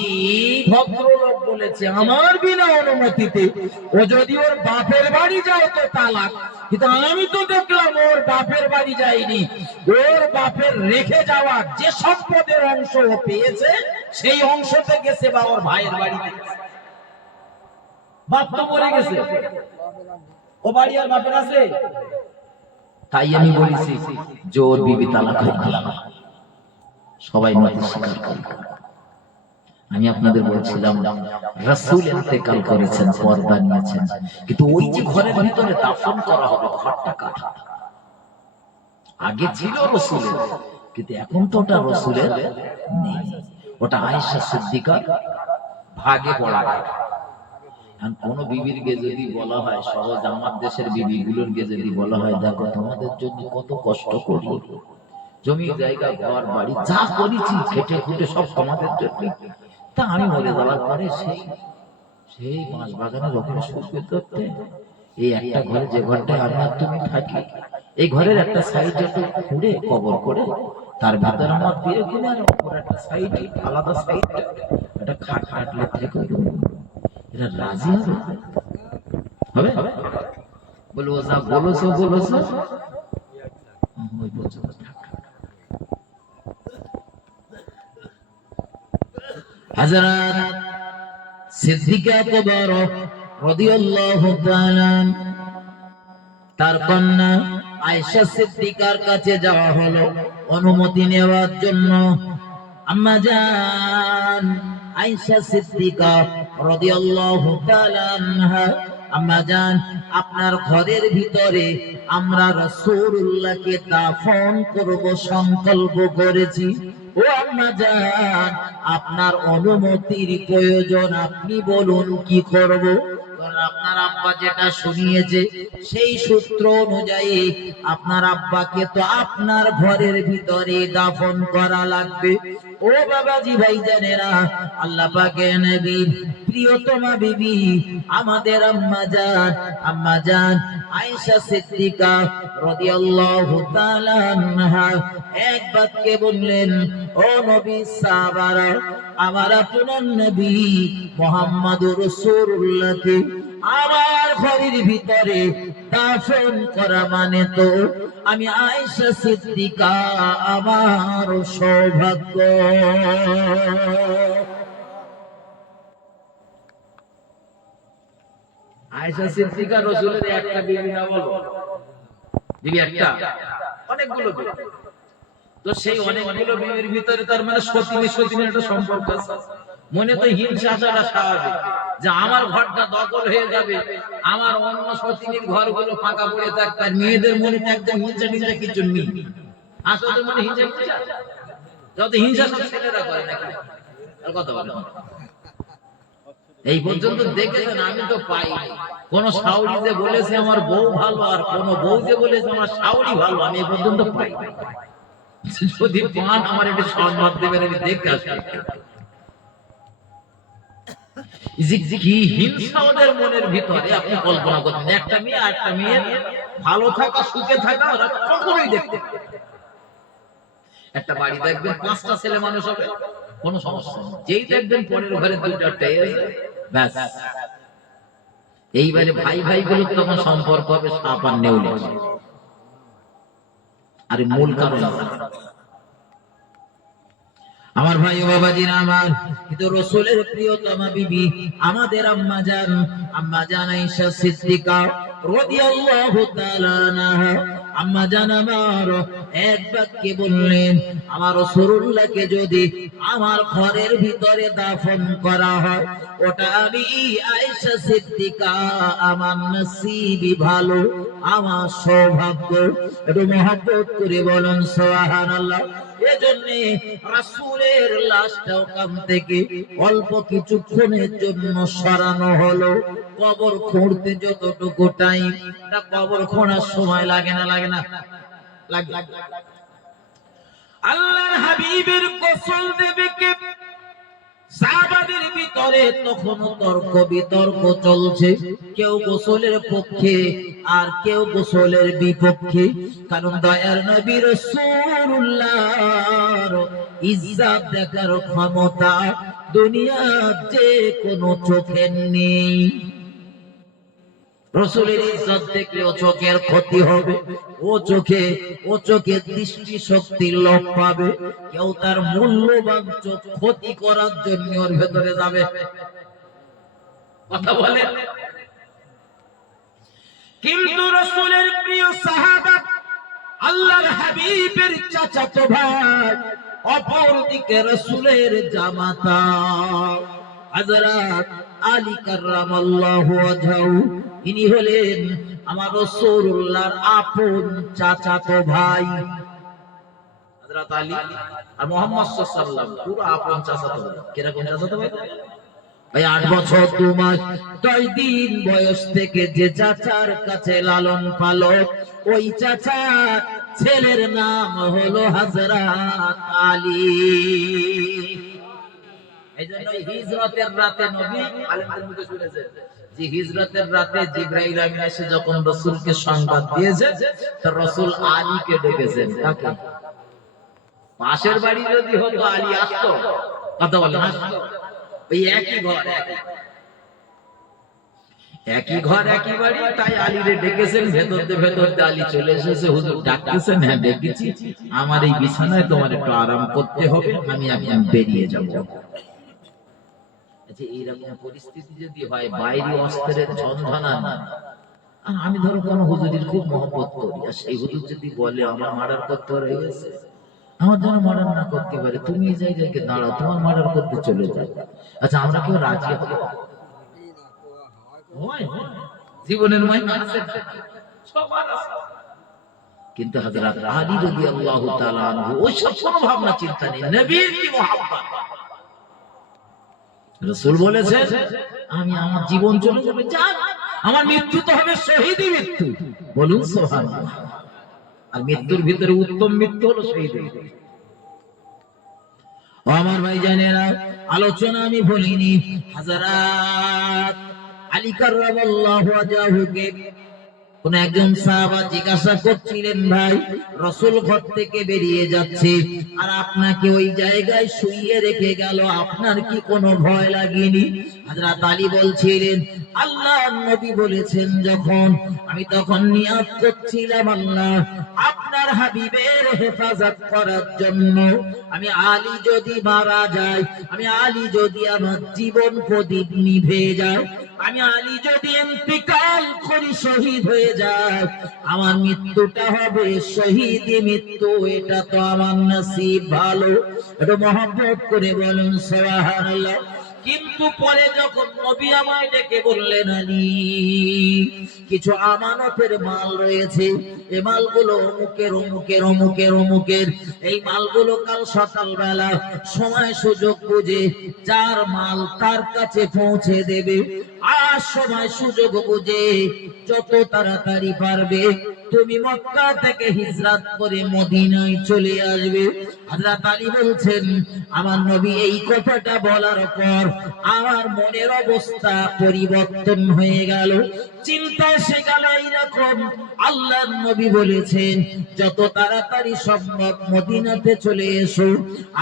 ভদ্রলোক বলেছে আমার বিনা অনুমতিতে ও যদি ওর বাপের বাড়ি যায় তো তালাক, কিন্তু আমি তো দেখলাম ওর বাপের বাড়ি যায়নি, ওর বাপের রেখে যাওয়া যে সম্পদের অংশ ও পেয়েছে সেই অংশতে গেছে বা ওর ভাইয়ের বাড়িতে গেছে। বাপ তো মরে গেছে, ও বাড়ি আর বাপের আছে? তাই আমি বলেছি জোর বিবি তালাক হয়ে গেল, সবাই নদী স্বীকার করে। আমি আপনাদের বলছিলাম রাসূল ইন্তেকাল করেছেন, পর্দা নিয়েছেন, কিন্তু ওই যে ঘরের ভিতরে দাফন করা হবে, ঘরটা কার? আগে ছিল রাসূলের, কিন্তু এখন তো ওটা রাসূলের নেই, ওটা আয়েশা সিদ্দিকার ভাগে পড়া গেছে। আর কোন বিবির গে যদি বলা হয়, সহজ আমার দেশের বিবিগুলোর গে যদি বলা হয়, দেখো তোমাদের জন্য কত কষ্ট করি, জমি জায়গা ঘর বাড়ি যা করেছি খেটে খুটে সব তোমাদের জন্য, তা আমি মরে যাওয়ার পরে সেই সেই বাঁশ বাগানের ওখানে শুকিয়ে ধরতে, এই একটা ঘরে যে ঘরটায় আমি আর তুমি থাকি, এই ঘরের একটা সাইড একটু খুঁড়ে কবর করে তার ভেতর আমার দিয়ে কিনে, আর অপর একটা সাইড আলাদা সাইড একটা খাট কাটলে থেকে এরা রাজি হবে? হবে? বলবো যা বলেছো বলেছো, ওই বলছো হযরত সিদ্দিকা কুবরা রাদিয়াল্লাহু তাআলা তার কন্যা আয়েশা সিদ্দিকার কাছে যাওয়া হলো অনুমতি নেওয়ার জন্য। আম্মা জান আয়েশা সিদ্দিকা রাদিয়াল্লাহু তাআলা আনহা, আম্মা জান আপনার ঘরের ভিতরে আমরা রাসূলুল্লাহকে দাফন করব সংকল্প করেছি। ও আম্মা জান আপনার অনুমতির প্রয়োজন, আপনি বলুন কি করব। আপনার আব্বা যেটা শুনিয়েছে সেই সূত্র অনুযায়ী আপনার আব্বাকে তো আপনার ঘরের ভিতরে দাফন করা লাগবে। ও বাবাজি ভাইজানেরা, আল্লাহ পাকের নবী প্রিয়তমা বিবি আমাদের আম্মা জান আয়েশা সিদ্দিকা রাদিয়াল্লাহু তাআলা আনহা এক বাক্যে বললেন, ও নবী সাহাবারা, আমার আপনার নবী মুহাম্মদুর রাসূলুল্লাহকে আমার ঘরের ভিতরে দাফন করা মানে তো আমি আয়েশা সিদ্দিকা আমার সৌভাগ্য। আয়েশা সিদ্দিকা রাসূলের একটা বিবি না, বলো বিবি একটা, অনেকগুলো বিবি, তো সেই অনেকগুলো বিবির ভিতরে তার মানে সতীনের একটা সম্পর্ক আছে। মনে তো হিংসা আসাটা স্বাভাবিক, যে আমার ঘরটা দখল হয়ে যাবে, আমার অন্য সতীনের ঘরগুলো ফাঁকা পড়ে থাকবে, আর মেয়েদের মনে তো একদম হিংসা কিছু নেই। আসলে মনে হিংসা যত হিংসা সব ছেলেরা করে নাকি, আর কথা বলে এই পর্যন্ত দেখেছেন? আমি তো পাই কোন শাওরি যে বলেছে আমার বউ ভালো, আর কোন বউ যে বলেছে আমার শাওরি ভালো, আমি এই পর্যন্ত পাই। যদি পান আমার একটু সম্মান দেবেন, আমি দেখে আসি কি হিংসা ওদের মনের ভিতরে। আপনি কল্পনা করুন, একটা মেয়ে আর একটা মেয়ের ভালো থাকা সুখে থাকা ওরা কখনোই দেখতে পারে। একটা বাড়ি দেখবেন 5টা ছেলে মানুষ হবে, কোনো সমস্যা নেই, যেই দেখবেন পরের ঘরে 2-4টা এসে ব্যাস, এইবারে ভাই ভাই গুলো তখন সম্পর্ক হবে সাপ আর নেউলে। আর মূল কারণ আমার ভাই ও বাবাজিরা আমার, কিন্তু রাসূলের প্রিয়তমা বিবি আমাদের আম্মা জান আয়েশা সিদ্দিকা রাদিয়াল্লাহু তাআলা আনহা, আম্মা জান আমার এক বাক্যে বললেন, আমার রাসূলুল্লাহকে যদি আমার ঘরের ভিতরে দাফন করা হয়, ওটা আমি আয়েশা সিদ্দিকা আমার নসিবই ভালো, আমার সৌভাগ্য। একটু মহব্বত করে বলুন সুবহানাল্লাহ। এজন্য রাসূলের লাশটা ওখান থেকে অল্প কিছুক্ষণের জন্য সরানো হলো। কবর খুঁড়তে যতটুকু টাইম, তা কবর খোঁড়ার সময় লাগে না? লাগে না? লাগে। আল্লাহর হাবিবের গোসল দেবে কে? সাহাবাদের ভিতরে তখন তর্ক বিতর্ক চলছে, কেউ গোসলের পক্ষে আর কেউ গোসলের বিপক্ষে। কারণ দয়ার নবী রাসূলুল্লাহর ইজ্জত দেখার ক্ষমতা দুনিয়ার যে কোনো চোখের নেই। রাসূলের ইজ্জত দেখলে ও চোখের ক্ষতি হবে, ও চোখের দৃষ্টি শক্তি লোপ পাবে। কেউ তার মূল্যবান চোখ ক্ষতি করার জন্য ওর ভেতরে যাবে, কথা বলে। কিন্তু রাসূলের প্রিয় সাহাবা আল্লাহর হাবিবের চাচাতো ভাই, অপরদিকে রাসূলের জামাতা হযরত আলী কাররামাল্লাহু ওয়াজহাহু, ইনি হলেন আমার রাসূলুল্লাহর আপন চাচাতো ভাই। হযরত আলী আর মুহাম্মদ সাল্লাল্লাহু আলাইহি ওয়াসাল্লাম পুরো আপন চাচাতো ভাই। কিরকম চাচাতো ভাই? ভাই 8 বছর 2 মাস 10 দিন বয়স থেকে যে চাচার কাছে লালন পালন, ওই চাচার ছেলের নাম হলো হযরত আলী। এইজন্য হিজরতের রাতে নবী আলেমদের মুখে শুনেছেন যে হিজরতের রাতে জিবরাইল আমিন এসে যখন রাসূলকে সংবাদ দিয়েছে, তো রাসূল আলীকে ডেকেছেন। কাকে? পাশের বাড়ি যদি হতো আলী আসতো, কথা বলেন, আসতো। ওই একই ঘর একই বাড়ি, তাই আলীরে ডেকেছেন। ভেতর আলী চলে এসেছে, হুজুর ডাকতেছেন? হ্যাঁ ডেকেছি, আমার এই বিছানায় তোমার একটু আরাম করতে হবে, আমি এখন বেরিয়ে যাব। আচ্ছা, এইরকম পরিস্থিতি যদি হয়, বাইরে অস্ত্রের ঝনঝনা না, আমি ধরো কোনো হুজুরের খুব মহব্বত করি, আর সেই হুজুর যদি বলে আমার মার্ডার করতে হয়ে গেছে, আমার জন্য মার্ডার না করতে পারে, তুমি এই জায়গায় দাঁড়াও, তোমার মার্ডার করতে চলে যাও। আচ্ছা, আমরা কেউ রাজি হব? জীবনের কিন্তু হযরত আলী রাদিয়াল্লাহু তাআলা আনহু ওইসব কোনো ভাবনা চিন্তা নেই, নবীর কি মহব্বত। রাসূল বলেছেন আমি আমার জীবন চলে যাবে, যাক, আমার মৃত্যু তো হবে শহীদি মৃত্যু। বলুন সুবহানাল্লাহ। আর মৃত্যুর ভিতরে উত্তম মৃত্যু হলো শহীদের। আমার ভাইজানেরা, আলোচনা আমি বলিনি, হযরত আলী কাররামাল্লাহু ওয়াজহাহুকে কোন একজন সাহাবা জিজ্ঞাসা করছিলেন, ভাই রাসূল ঘর থেকে বেরিয়ে যাচ্ছে আর আপনাকে ওই জায়গায় শুইয়ে রেখে গেল, আপনার কি কোনো ভয় লাগেনি? হযরত আলী বলছিলেন, আল্লাহর নবী বলেছেন যখন, আমি তখন নিয়াত করছিলাম আল্লাহ আপনার হাবিবের হেফাজত করার জন্য। আমি আলী যদি মারা যায়, আমি আলী যদি আমার জীবন প্রদীপ নিভে যায়, আমি আলী যদি ইন্তিকাল করি, শহীদ হয়ে যায়, আমার মৃত্যুটা হবে শহীদি মৃত্যু, এটা তো আমার নসিব ভালো। একটু মহব্বত করে বলুন সুবহানাল্লাহ। কিন্তু পরে যখন নবী আমায় ডেকে বললেন, আলী কিছু আমানতের মাল রয়েছে, এই মালগুলো অমুকের, এই মালগুলো কাল সকালবেলা সময় সুযোগ বুঝে যার মাল তার কাছে পৌঁছে দেবে, আর সময় সুযোগ বুঝে যত তাড়াতাড়ি পারবে তুমি মক্কা থেকে হিজরত করে মদিনায় চলে আসবে। হযরত আলী বলছেন, আমার নবী এই কথাটা বলার পর আমার মনের অবস্থা পরিবর্তন হয়ে গেল, চিন্তা এসে গেল এইরকম, আল্লাহর নবী বলেছেন যত তাড়াতাড়ি সম্ভব মদিনাতে চলে এসো,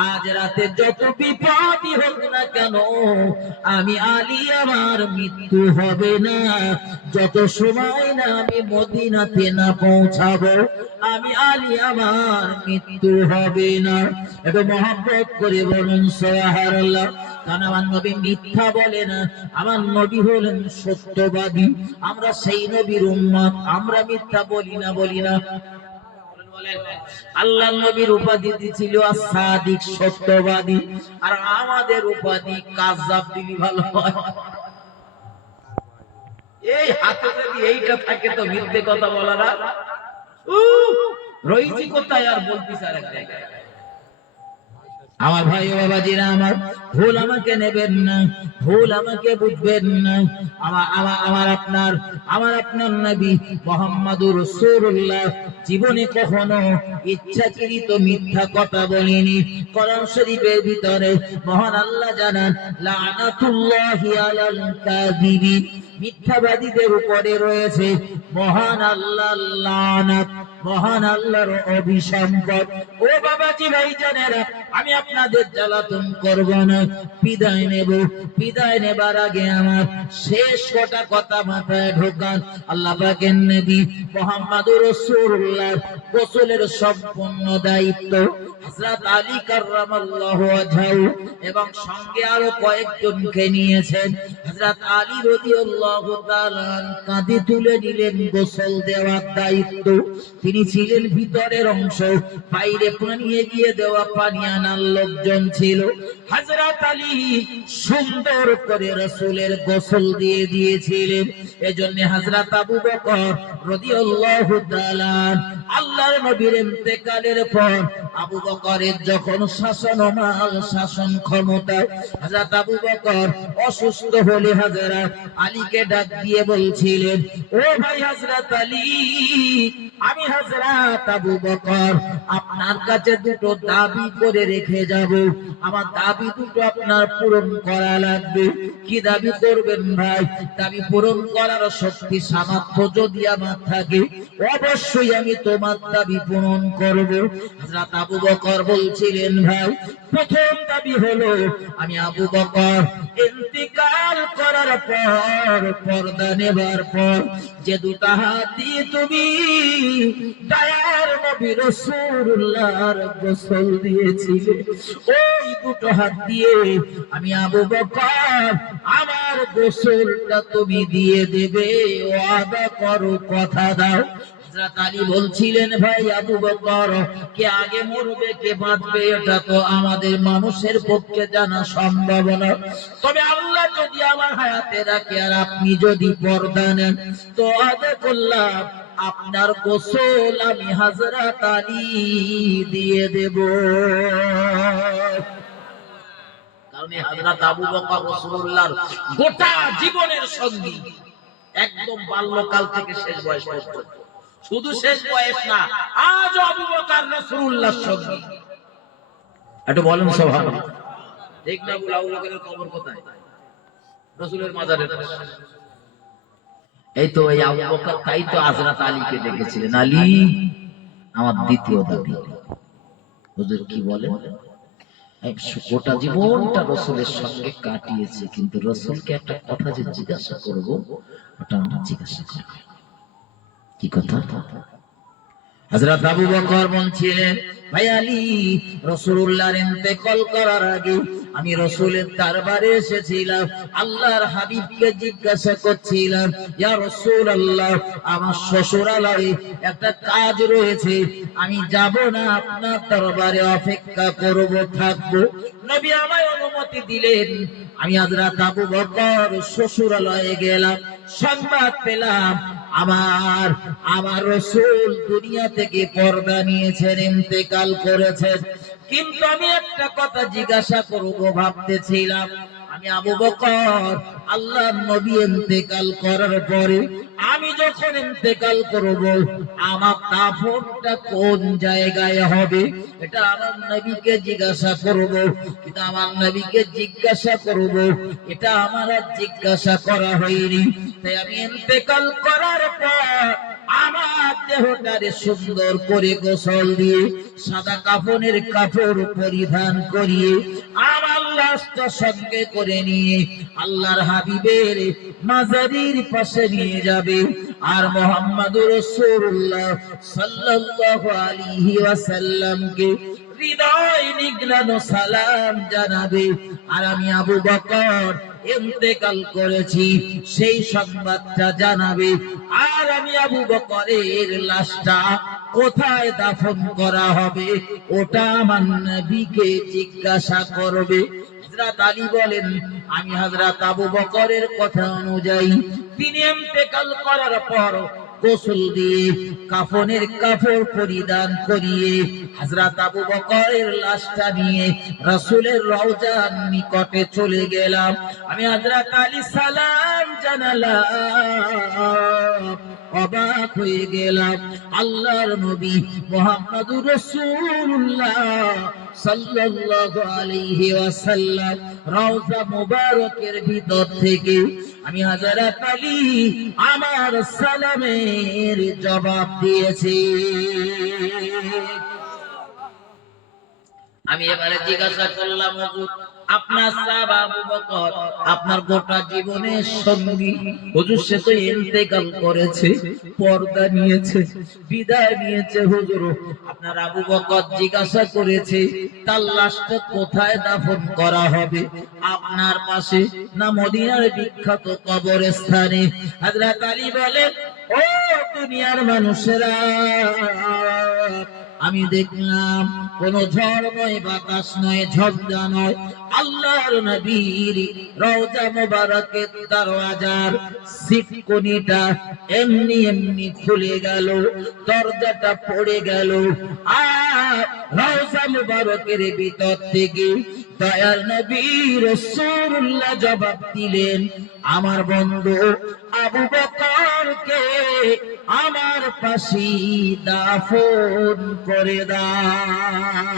আজ রাতে যত বিপদই হোক না কেন আমি আলী আমার মৃত্যু হবে না, যত সময় না আমি মদিনাতে না পৌঁছাবো আমি আলী আমার মৃত্যু হবে না। একটু মহব্বত করে বলুন সুবহানাল্লাহ। কারণ আমার নবী মিথ্যা বলে না, আমার নবী হলেন সত্যবাদী, আমরা সেই নবীর উম্মত, আমরা মিথ্যা বলি না। আল্লাহ নবীর উপাধি ছিল as-সাদিক, সত্যবাদী, আর আমাদের উপাধি কাযযাব দিলি ভালো হয়। এই হাতে যদি এইটা থাকে তো মিথ্যে কথা বলার আর রইছি কোথায়, আর বলতিস আর এক জায়গায়। আমার ভাই ও বাবাজিরা আমার, ভুল আমাকে নেবেন না, ভুল আমাকে বুঝবেন না। আমার আপনার নবী মুহাম্মদুর রাসূলুল্লাহ জীবনে কখনো ইচ্ছাকৃত মিথ্যা কথা বলেনি। কোরআন শরীফের ভিতরে মহান আল্লাহ জানান, লানাতুল্লাহি আলাল কাযিবিন, মিথ্যাবাদীদের উপরে রয়েছে মহান আল্লাহর লানত, মহান আল্লাহর অভিসম্পদ। ও বাবাজি ভাইজানেরা, আমি আপনাদের জ্বালাতন করব না, বিদায় নেবার আগে আমার শেষ কটা কথা মাথায় ঢোকান। আল্লাহ পাকের নবী মুহাম্মদুর রাসূলুল্লাহ গোসলের সম্পূর্ণ দায়িত্ব হযরত আলী কাররামাল্লাহু ওয়াজহাহু এবং সঙ্গে আরো কয়েকজনকে নিয়েছেন। হযরত আলী রাদিয়াল্লাহু তাআলা কাঁধে তুলে নিলেন গোসল দেওয়ার দায়িত্ব। তিনি তিনি ছিলেন ভিতরের অংশ, বাইরে পানি এগিয়ে দেওয়া পানি আনার লোকজন ছিল। হযরত আলী সুন্দর করে রাসূলের গোসল দিয়ে দিয়েছিলেন। এজন্য হযরত আবু বকর রাদিয়াল্লাহু তাআলা আল্লাহর নবীর ইন্তেকালের পর আবু বকরের যখন শাসন ক্ষমতা, হযরত আবু বকর অসুস্থ হলে হযরত আলীকে ডাক দিয়ে বলছিলেন, ও ভাই হযরত আলী, আমি হযরত আবু বকর আপনার কাছে দুটো দাবি করে রেখে যাব। আমার দাবি দুটো আপনার পূরণ করা লাগবে। কি দাবি করবেন ভাই? দাবি পূরণ করার শক্তি সামর্থ্য যদি আমার থাকে, অবশ্যই আমি তোমার দাবি পূরণ করব। হযরত আবু বকর বলছিলেন, ভাই প্রথম দাবি হলো, আমি আবু বকর ইন্তিকাল করার পর, পর্দা নেবার পর যে দুটো হাত দিয়ে তুমি দয়ার নবী রাসূলুল্লাহর গোসল দিয়েছিলে, ওই দুটো হাত দিয়ে আমি আবু বকর আমার গোসলটা তুমি দিয়ে দেবে, ওয়াদা করো, কথা দাও। হযরত আলী বলছিলেন, ভাই আবু বকর, কে আগে মরবে কে বাঁচবে এটা তো আমাদের মানুষের পক্ষে জানা সম্ভব না, তবে আল্লাহ যদি আমার হায়াতে রাখে আর আপনি যদি পর্দা নেন, তো আদা করলাম আপনার গোসল আমি হযরত আলী দিয়ে দেব। কারণ হযরত আবু বকর রাসূলুল্লাহর গোটা জীবনের সঙ্গী, একদম বাল্যকাল থেকে শেষ বয়স পর্যন্ত। শুধু শেষ বয়স না, আজ আবু বকর রাসূলুল্লাহর সঙ্গী। একটু বলেন সুবহানাল্লাহ। ঠিক না? আবু বকরের কবর কোথায়? রাসূলের মাজারের পাশে। এই তো এই আবু বকর তাই তো হযরত আলীকে ডেকেছিলেন, আলী আমার দ্বিতীয় দাবি। হুজুর কি বলেন? গোটা জীবনটা রাসূলের সঙ্গে কাটিয়েছে, কিন্তু রাসূলকে একটা কথা যে জিজ্ঞাসা করব, ওটা আমরা জিজ্ঞাসা করব। কি কথা? হযরত আবু বকর বলছিলেন, ভাই আলী, রাসূলুল্লাহর ইন্তেকাল করার আগে আমি রাসূলের দরবারে এসেছিলাম, আল্লাহর হাবিবকে জিজ্ঞাসা করছিলাম, ইয়া রাসূলুল্লাহ, আমার শ্বশুরালয়ে একটা কাজ রয়েছে, আমি যাব না আপনার দরবারে অপেক্ষা করব, থাকব? নবী আমায় অনুমতি দিলেন। আমি হযরত আবু বকর শ্বশুরালয়ে গেলাম, সংবাদ পেলাম আমার রাসূল দুনিয়া থেকে পর্দা নিয়েছেন, ইন্তেকাল করেছেন। কিন্তু আমি একটা কথা জিজ্ঞাসা করব ভাবতেছিলাম, আমি আবু বকর আল্লাহর নবী ইন্তেকাল করার পরে আমি যখন ইন্তেকাল করব, আমার দাফনটা কোন জায়গায় হবে? এটা আমার নবীকে জিজ্ঞাসা করব। কিন্তু আমার নবীকে জিজ্ঞাসা করব, এটা আমার আর জিজ্ঞাসা করা হয়নি। তাই আমি ইন্তেকাল করার পর আমার দেহটারে সুন্দর করে গোসল দিয়ে সাদা কাফনের কাপড় পরিধান করিয়ে আমার লাশটা সঙ্গে করে নিয়ে আল্লাহর হাবিবের মাজারির পাশে নিয়ে যাবে, আর মুহাম্মদুর রাসূলুল্লাহ সাল্লাল্লাহু আলাইহি ওয়াসাল্লামকে হৃদয় নিগড়ানো সালাম জানাবে। আর আমি আবু বকর ইন্তেকাল করেছি সেই সংবাদটা জানাবে। আর আমি আবু বকরের লাশটা কোথায় দাফন করা হবে ওটা আমার নবীকে জিজ্ঞাসা করবে। হযরত আলী বলেন, আমি হযরত আবু বকরের কথা অনুযায়ী তিনি ইন্তেকাল করার পর গোসল দিয়ে কাফনের কাপড় পরিধান করিয়ে হযরত আবু বকরের লাশটা নিয়ে রাসূলের রওজার নিকটে চলে গেলাম। আমি হযরত আলী সালাম জানালাম, অবাক হয়ে গেলাম। আল্লাহর নবী মুহাম্মদুর রাসূলুল্লাহ সাল্লাল্লাহু আলাইহি ওয়াসাল্লাম রওজা মুবারকের ভিতর থেকে আমি হযরত আলী আমার সালামের জবাব দিয়েছি। আমি এবারে জিজ্ঞাসা করলাম, হুজুর আপনার সাহাবা আবু বকর আপনার গোটা জীবনের সঙ্গী, হুজুর সে তো ইন্তেকাল করেছে, পর্দা নিয়েছে, বিদায় নিয়েছে, হুজুর আপনার আবু বকর জিজ্ঞাসা করেছে তার লাশটা কোথায় দাফন করা হবে, আপনার পাশে না মদিনার বিখ্যাত কবরস্থানে? হযরত আলী বলেন, ও দুনিয়ার মানুষেরা, আমি দেখলাম কোন ঝড় নয়, বাতাস নয়, ঝঞ্ঝা নয়, আল্লাহর নবীর রওজা মোবারকের দরওয়াজার সিটকনিটা এমনি এমনি খুলে গেল, দরজাটা পড়ে গেল, আর রওজা মোবারকের ভিতর থেকে দয়াল নবী রাসূলুল্লাহ জবাব দিলেন, আমার বন্ধু আবু বকরকে আমার পাশে দাফন করে দাও।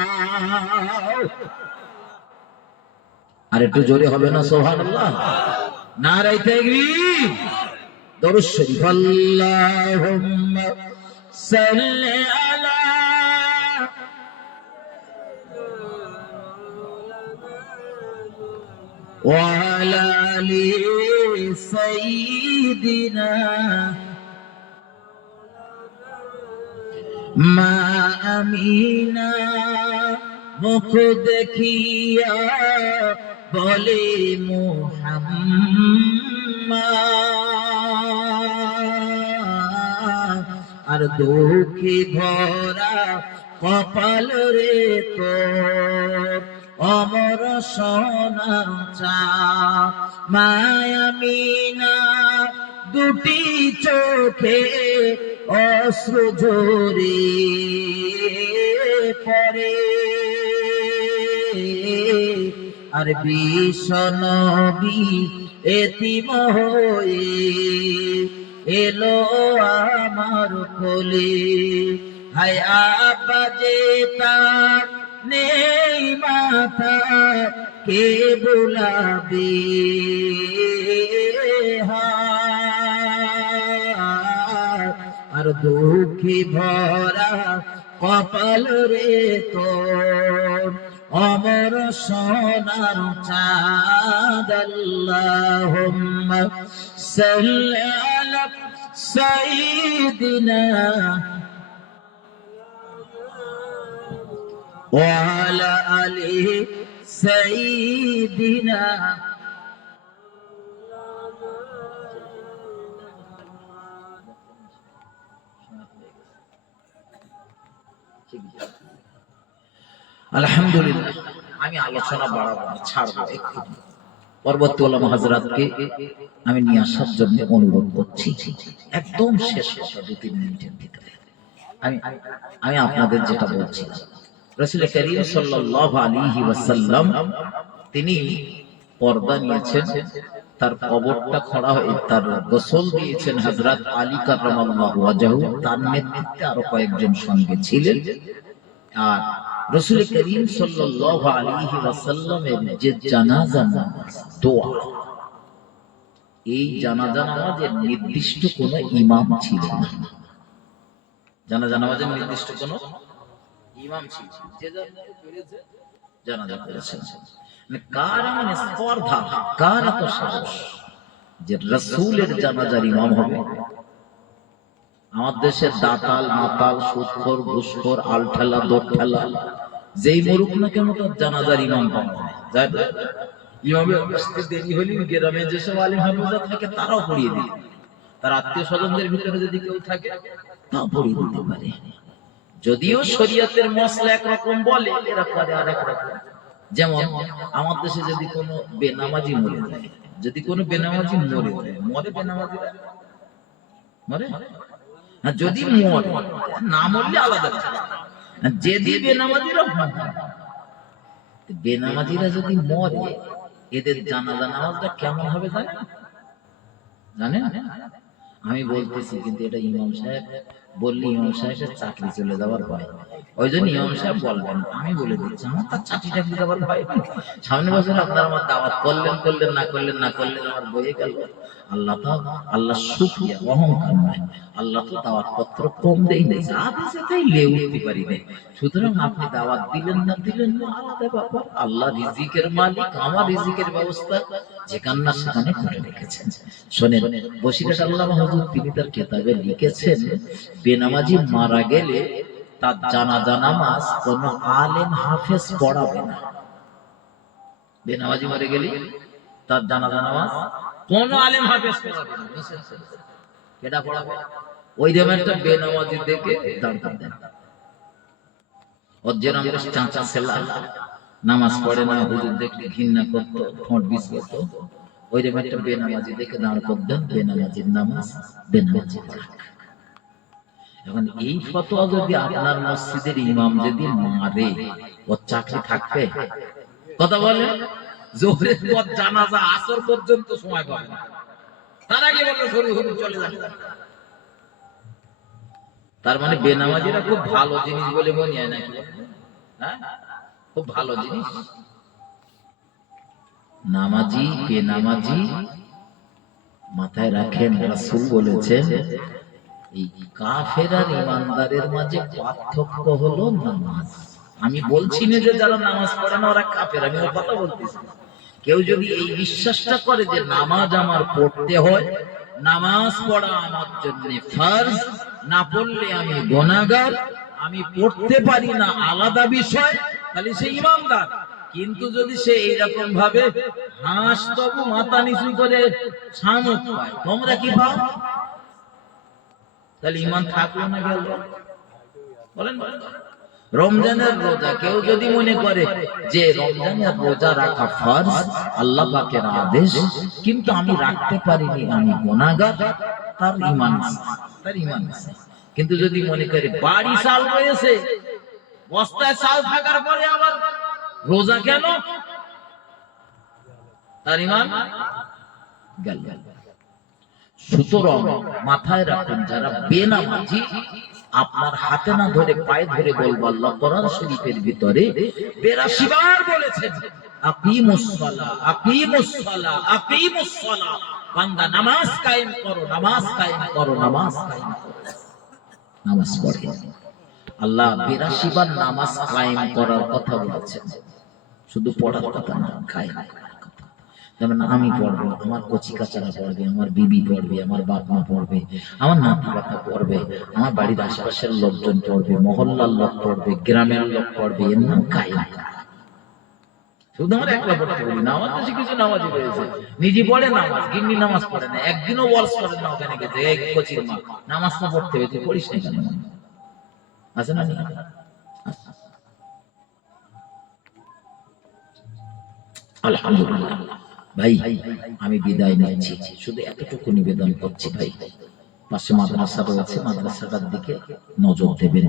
আর একটু জোরে হবে না সুবহানাল্লাহ? নারায়ে তাকবীর, দরুদ শরীফ। আল্লাহুম্মা সাল্লি আলা ওয়া আলা আলি সাইয়্যিদিনা মা আমিনা। মুখ দেখিয়া বলে মুহাম্মদ, আর দুঃখে ভরা কপাল রে তোর অমর সোনার চাঁদ। মা আমিনা দুটি চোখে অশ্রু ঝরে পড়ে, আর বিশ্ব নবী এতিম হয়ে এলো আমার কোলে। হায় আব্বা যে তার নেই মাথা, কে বুলাবে আর দুঃখে ভরা কপাল রে তোর অমর সোনার চাঁদ। আল্লাহুম্মা সাল্লি আলা সাইয়্যিদিনা ওয়া আলা আলি সাইয়্যিদিনা। আলহামদুলিল্লাহ, আমি আলোচনা বাড়াবো না, ছাড়বো একটু। পরবর্তী ওলামা হযরতকে আমি নিয়ে আসার জন্য অনুরোধ করছি। একদম শেষ কথা, 2-3 মিনিটের ভিতরে আমি আপনাদের যেটা বলছিলাম, রাসূল করিম সাল্লাল্লাহু আলাইহি ওয়াসাল্লাম তিনি পর্দা নিয়েছেন, তার কবরটা খোঁড়া হয়ে তার গোসল দিয়েছেন হযরত আলী কাররামাল্লাহু ওয়াজহু, তার নেতৃত্বে আরো কয়েকজন সঙ্গে ছিলেন। আর রাসূল করিম সাল্লাল্লাহু আলাইহি ওয়াসাল্লামের যে জানাজা নামাজ দোয়া, এই জানাজা নামাজের নির্দিষ্ট কোন ইমাম ছিলেন না। জানাজা নামাজের নির্দিষ্ট কোন ইমাম ছিল না, যে যার পেরেছে জানাজা করেছেন। মানে কার মানে স্পর্ধা, কার এত সাহস যে রাসূলের জানাজার ইমাম হবে? আমার দেশের দাতাল, মাতাল, সুদখোর, ঘুষখোর, আলঠেলা, দোরঠেলা যেই মরুক না কেন তার জানাজার ইমাম পাওয়া যায়। ইমামের আসতে দেরি হলে গ্রামে যেসব আলিম হাফেজা থাকে তারাও পড়িয়ে দিবে, তার আত্মীয় স্বজনদের ভিতরে যদি কেউ থাকে তাও পড়িয়ে দিতে পারে। যদিও শরীয়তের মসলা একরকম বলে, এরা করে আরেক রকম। যেমন আমার দেশে যদি কোনো বেনামাজি মরে যায়, যদি কোনো বেনামাজি মরে যায়, মরে বেনামাজিরা মরে না, যদি মরে না মরলে আলাদা কথা। যদি বেনামাজিরা বেনামাজিরা যদি মরে, এদের জানাজা নামাজটা কেমন হবে জানেন? আমি বলতেছি, কিন্তু এটা ইমাম সাহেব বললে ইমাম সাহেবের চাকরি চলে যাওয়ার ভয়, ওই জন্য ইমাম সাহেব বলবেন। আমি বলে দিচ্ছি, আমার তার চাকরি টাকরি যাওয়ার ভয় নেই। সামনে বছর আপনারা আমার দাওয়াত করলেন, না করলেন আমার বয়ে গেল। আল্লাহ শুকরিয়া, অহংকার নয়। আল্লাহ তো দাওয়াত পত্র কম দেই নাই, যা দিয়েছে তাই লে উঠতে পারি নাই। সুতরাং আপনি দাওয়াত দিলেন না আলাদা ব্যাপার। আল্লাহ রিজিকের মালিক, আমার রিজিকের ব্যবস্থা যেখানে না সেখানে করে রেখেছেন। শোনেন, বসিরহাট আল্লামা হুজুর তিনি তার কিতাবে লিখেছেন, বেনামাজি মারা গেলে তার জানাজা নামাজ কোন আলেম হাফেজ পড়াবে না। বেনামাজি মারা গেলে তার জানাজা নামাজ কোন আলেম হাফেজ পড়াবে না। কেটা পড়াবে? ওই রকম একটা বেনামাজি দেখে দাঁড় দেন। ওর যেরকম চাচা ছেলা নামাজ পড়ে না, হুজুর দেখলে ঘৃণা করতো, ঠোঁট বিছিত, ওই রকম একটা বেনামাজি দেখে দাঁড় করতেন। বেনামাজির নামাজ বেনামাজি পড়া। এখন এই ফতোয়া যদি আপনার মসজিদের ইমাম যদি মারে, ওর চাকরি থাকবে? কথা বলে জোহরের পর জানাজা আসর পর্যন্ত সময় পাবে না, তার আগে বলবে সরু সরু চলে যাবে। তার মানে বেনামাজিরা খুব ভালো জিনিস বলে মনে হয় নাকি? হ্যাঁ, খুব ভালো জিনিস। নামাজি বেনামাজি মাথায় রাখেন, রাসূল বলেছেন এই কাফের আর ইমানদারের মাঝে পার্থক্য হলো নামাজ। আমি বলছি না যে যারা নামাজ পড়ে না ওরা কাফের, আমি ওর কথা বলতেছি। কেউ যদি এই বিশ্বাসটা করে যে নামাজ আমার পড়তে হয়, নামাজ পড়া আমার জন্য ফরজ, না পড়লে আমি গুনাহগার, আমি পড়তে পারি না আলাদা বিষয়, তাহলে সে ইমানদার। কিন্তু যদি সে এইরকম ভাবে হাঁস তবু মাথা নিচু করে শামুক পায়, তোমরা কি পাও? তাহলে ইমান থাকলো না গেল? বলেন। রমজানের রোজা কেউ যদি মনে করে যে রমজানের রোজা রাখা ফরজ, আল্লাহ পাকের আদেশ, কিন্তু আমি রাখতে পারিনি, আমি গুনাহগার, তার ঈমান আছে, তার ঈমান আছে। কিন্তু যদি মনে করে বাড়ি চাল রয়েছে, বস্তায় চাল থাকার পরে আবার রোজা কেন, তার ঈমান গেল। সুতরাং মাথায় রাখুন, যারা বেনামাজি আপনার হাতে না ধরে পায়ে ধরে বলবো, আল্লাহ কোরআন শরীফের ভিতরে 82 বার বলেছেন আকিমুস সালাহ, আকিমুস সালাহ, আকিমুস সালাহ, বান্দা নামাজ কায়েম করো, নামাজ কায়েম করো, নামাজ কায়েম করো, নামাজ পড়ে। আল্লাহ 82 বার নামাজ কায়েম করার কথা বলেছেন, শুধু পড়ার কথা না, কায়েম করার কথা। যেমন আমি পড়বো, আমার কচি কাচারা পড়বে, আমার বিবি পড়বে, আমার বাপ মা পড়বে, আমার নাতি বাতা পড়বে, আমার বাড়ির আশেপাশের লোকজন পড়বে, মহল্লার লোক পড়বে, গ্রামের লোক পড়বে, এর নাম কায়েম করা। শুধু আমরা একলা পড়তে বলি না, আমার দেশে কিছু নামাজি রয়েছে নিজে পড়ে নামাজ, গিন্নি নামাজ পড়ে না, একদিনও ওয়ার্স করে না, ওখানে গেছে এই কচির মা নামাজ না পড়তে হবে, তুই পড়িস না কেন? আছে না? আলহামদুলিল্লাহ ভাই, আমি বিদায় নিচ্ছি, শুধু এতটুকু নিবেদন করছি ভাই, পাশে মাদ্রাসা রয়েছে, মাদ্রাসাটার দিকে নজর দেবেন।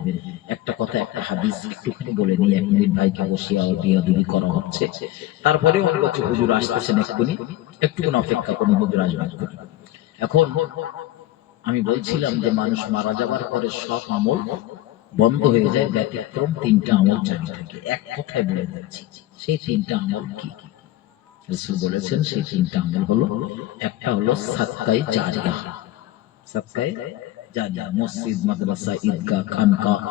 একটা কথা, একটা হাদিস একটুখানি বলে নিই, 1 মিনিট ভাইকে বসিয়ে বিয়াদবি করা হচ্ছে, তারপরে অনেক বলছে হুজুর আসতেছেন, একটুখানি অপেক্ষা করুন, হুজুর আসবেন। এখন আমি বলছিলাম যে মানুষ মারা যাবার পরে সব আমল বন্ধ হয়ে যায়, ব্যতিক্রম 3টা আমল জারি থাকে। এক কথায় বলে যাচ্ছি, সেই 3টা আমল কি? রাসূল বলেছেন সেই 3টা আমল হলো, একটা হলো সাদকায়ে জারিয়া। সাদকায়ে জারিয়া, মসজিদ, মাদ্রাসা, ঈদগাহ, খানকাহ,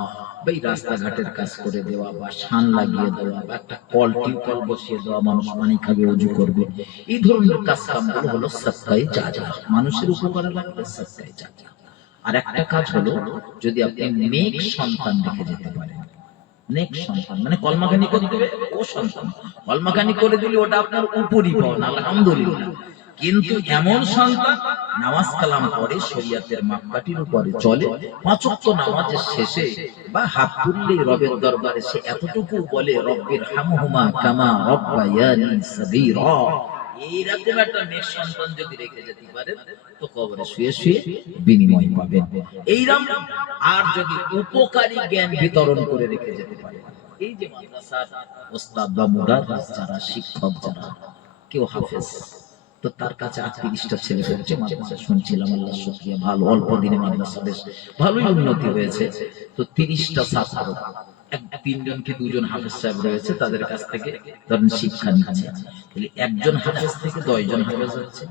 এই রাস্তাঘাটের কাজ করে দেওয়া, বা শান লাগিয়ে দেওয়া, বা একটা কল টিউবওয়েল বসিয়ে দেওয়া, মানুষ পানি খাবে, ওযু করবে, এই ধরনের কাজ কামগুলো হলো সাদকায়ে জারিয়া, মানুষের উপকারে লাগবে, সাদকায়ে জারিয়া। আর একটা কাজ হলো, যদি আপনি নেক সন্তান রেখে যেতে পারেন, নেক সন্তান মানে কলমাখানি করে দিবে ও সন্তান, কলমাখানি করে দিলে ওটা আপনার উপরই পাওয়া, আলহামদুলিল্লাহ। কিন্তু এমন সন্তান নামাজ কালাম পড়ে, শরীয়তের মাপকাঠির উপরে চলে, 5 ওয়াক্ত নামাজের শেষে বা হাত তুললে রবের দরবারে সে এতটুকু বলে, রব্বির হামহুমা কামা রব্বায়ানি সাগীরা। এইরকম একটা নেক সন্তান যদি রেখে যেতে পারেন, তো কবরে শুয়ে শুয়ে বিনিময় পাবেন এইরকম। আর যদি উপকারী জ্ঞান বিতরণ করে রেখে যেতে পারেন, এই যে মাদ্রাসার ওস্তাদ বা মুদাররিস যারা, শিক্ষক যারা, কেউ হাফেজ, তো তার কাছে 38টা ছেলে পড়ছে মাদ্রাসা, শুনছিলাম, আল্লাহ শুকরিয়া, ভালো অল্প দিনে মাদ্রাসা বেশ ভালোই উন্নতি হয়েছে। তো 30টা ছাত্র, 3জন কি 2জন হাফেজ সাহেব রয়েছে, তাদের কাছ থেকে ধরেন শিক্ষা নিচ্ছে, তাহলে একজন হাফেজ থেকে 10 জন হাফেজ হচ্ছে,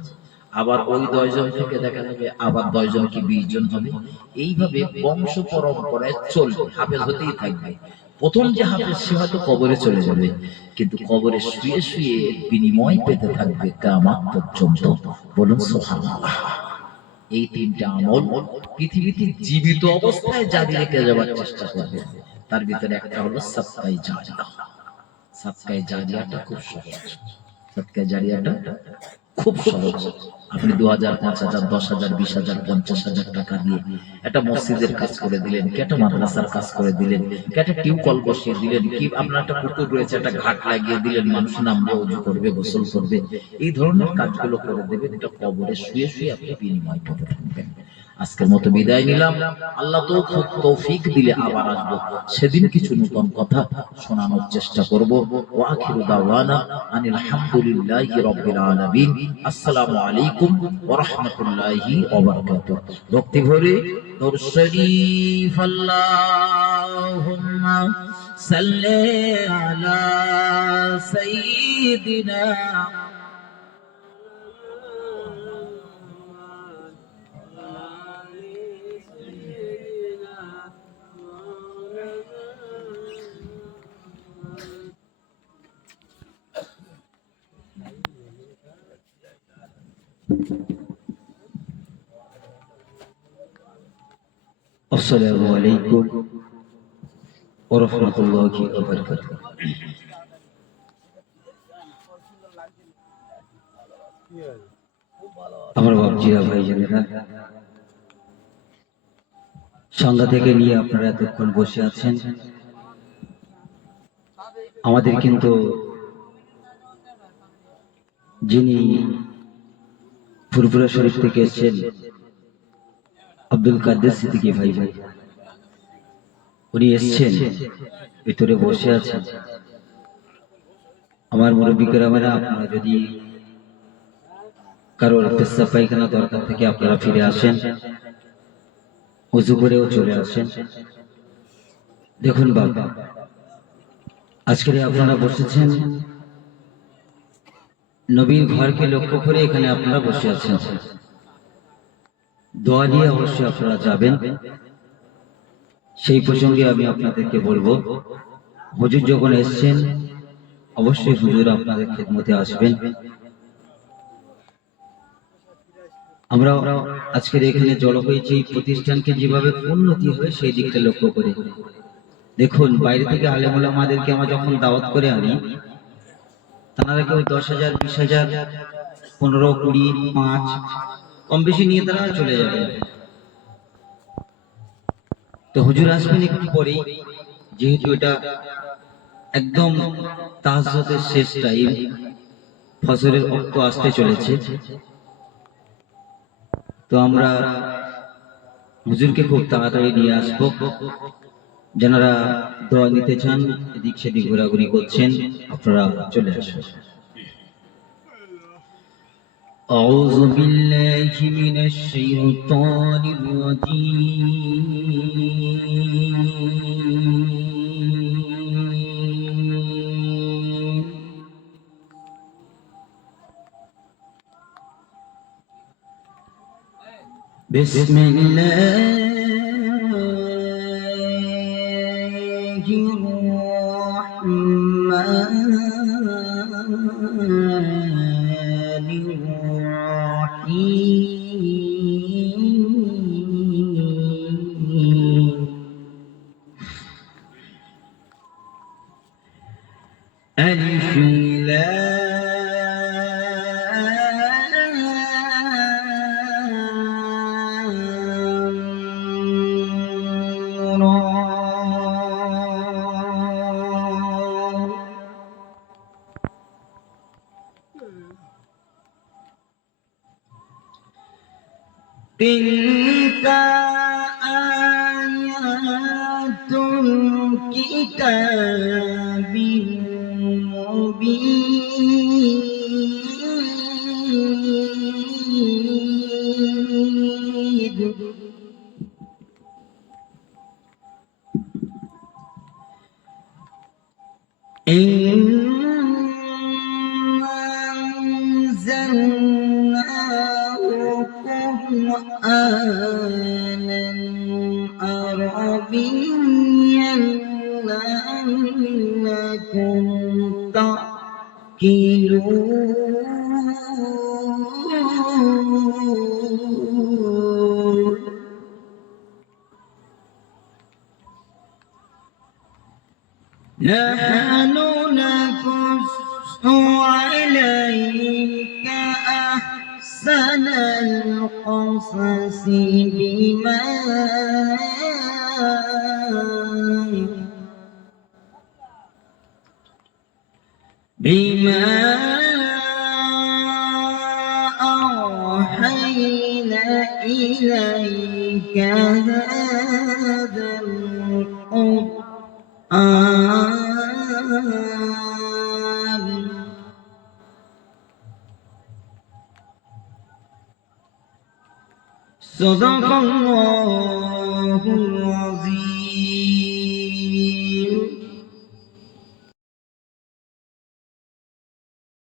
আবার ওই 10 জন থেকে দেখা যাবে আবার 10 জন কি 20 জন হবে, এইভাবে বংশ পরম্পরায় চলবে, হাফেজ হতেই থাকবে। প্রথম যে হাফেজ সে হয়তো কবরে চলে যাবে, কিন্তু কবরে শুয়ে শুয়ে বিনিময় পেতে থাকবে কিয়ামত পর্যন্ত। বলুন সুবহানাল্লাহ। এই 3টা আমল পৃথিবীতে জীবিত অবস্থায় জারি রেখে যাওয়ার চেষ্টা করবে, তার ভিতরে একটা হলো সাদকায়ে জারিয়া। সাদকায়ে জারিয়াটা খুব সহজ, সাদকায়ে জারিয়াটা খুব সহজ। আপনি 2000, 5000, 10,000, 20,000, 50,000 টাকা দিয়ে একটা মসজিদের কাজ করে দিলেন, কি একটা মাদ্রাসার কাজ করে দিলেন, কি একটা টিউবকল বসিয়ে দিলেন, কি আপনার একটা পুকুর রয়েছে একটা ঘাট লাগিয়ে দিলেন, মানুষ নামবে, ওযু করবে, গোসল করবে। এই ধরনের কাজগুলো করে দেবেন। এটা কবরে শুয়ে শুয়ে আপনি বিনিময় পেতে থাকবেন। আজকের মতো বিদায় নিলাম। আল্লাহ তৌফিক দিলে আবার আসবো। সেদিন কিছু নতুন কথা শোনানোর চেষ্টা করব। ওয়া আখিরু দাওয়ানা আনিল হামদুলিল্লাহি রাব্বিল আলামিন। আসসালামু আলাইকুম ওয়া রাহমাতুল্লাহি ওয়া বারাকাতুহু। ভক্তি ভরে দরুদ শরীফ আল্লাহুম্মা সাল্লি আলা সাইয়্যিদিনা السلام عليكم ورحمة الله وبركاته. আমার বাপজিরা ভাইজানেরা, সন্ধ্যা থেকে নিয়ে আপনারা এতক্ষণ বসে আছেন। আমাদের কিন্তু যিনি ফুরফুরা শরীফ থেকে এসেছেন আব্দুল কাদের সিদ্দিকী ভাই, উনি এসছেন, ভিতরে বসে আছেন। আমার মুরব্বী কেরামেরা, আপনারা যদি কারোর পেশাব পায়খানা দরকার থেকে আপনারা ফিরে আসেন, উজু করেও চলে আসেন। দেখুন বাবা, আজকে আপনারা বসেছেন নবীর ঘরকে লক্ষ্য করে, এখানে আপনারা বসে আছেন। দোয়া নিয়ে অবশ্যই আপনারা যাবেন। সেই প্রসঙ্গে আমি আপনাদেরকে বলবো, হুজুর যখন এসছেন অবশ্যই হুজুর আপনাদের খেদমতে আসবেন। আমরা আজকের এখানে জড়ো হয়েছি এই প্রতিষ্ঠানকে যেভাবে উন্নতি হবে সেই দিকটা লক্ষ্য করে। দেখুন, বাইরে থেকে আলেম ওলামাদেরকে আমরা যখন দাওয়াত করে আনি, তারা কেউ 10,000, 20,000, 15, 20, 5 কম বেশি নিয়ে তারা চলে যাবে। তো হুজুর আসবেন একটু পরেই, যেহেতু এটা একদম তাহাজ্জুদের শেষ টাইম, ফজরের ওয়াক্ত আসতে চলেছে। তো আমরা হুজুরকে খুব তাড়াতাড়ি নিয়ে আসবো। যারা দোয়া নিতে চান, এদিক সেদিক ঘোরাঘুরি করছেন, আপনারা চলে আসুন। أعوذ بالله من الشيطان الرجيم. بسم الله الرحمن الرحيم. ألف لام را. تلك آيات الكتاب المبين. إنا أنزلناه قرآنا عربيا لعلكم تعقلون. نحن نقص عليك القصص بما أوحينا إليك هذا القرآن صدق الله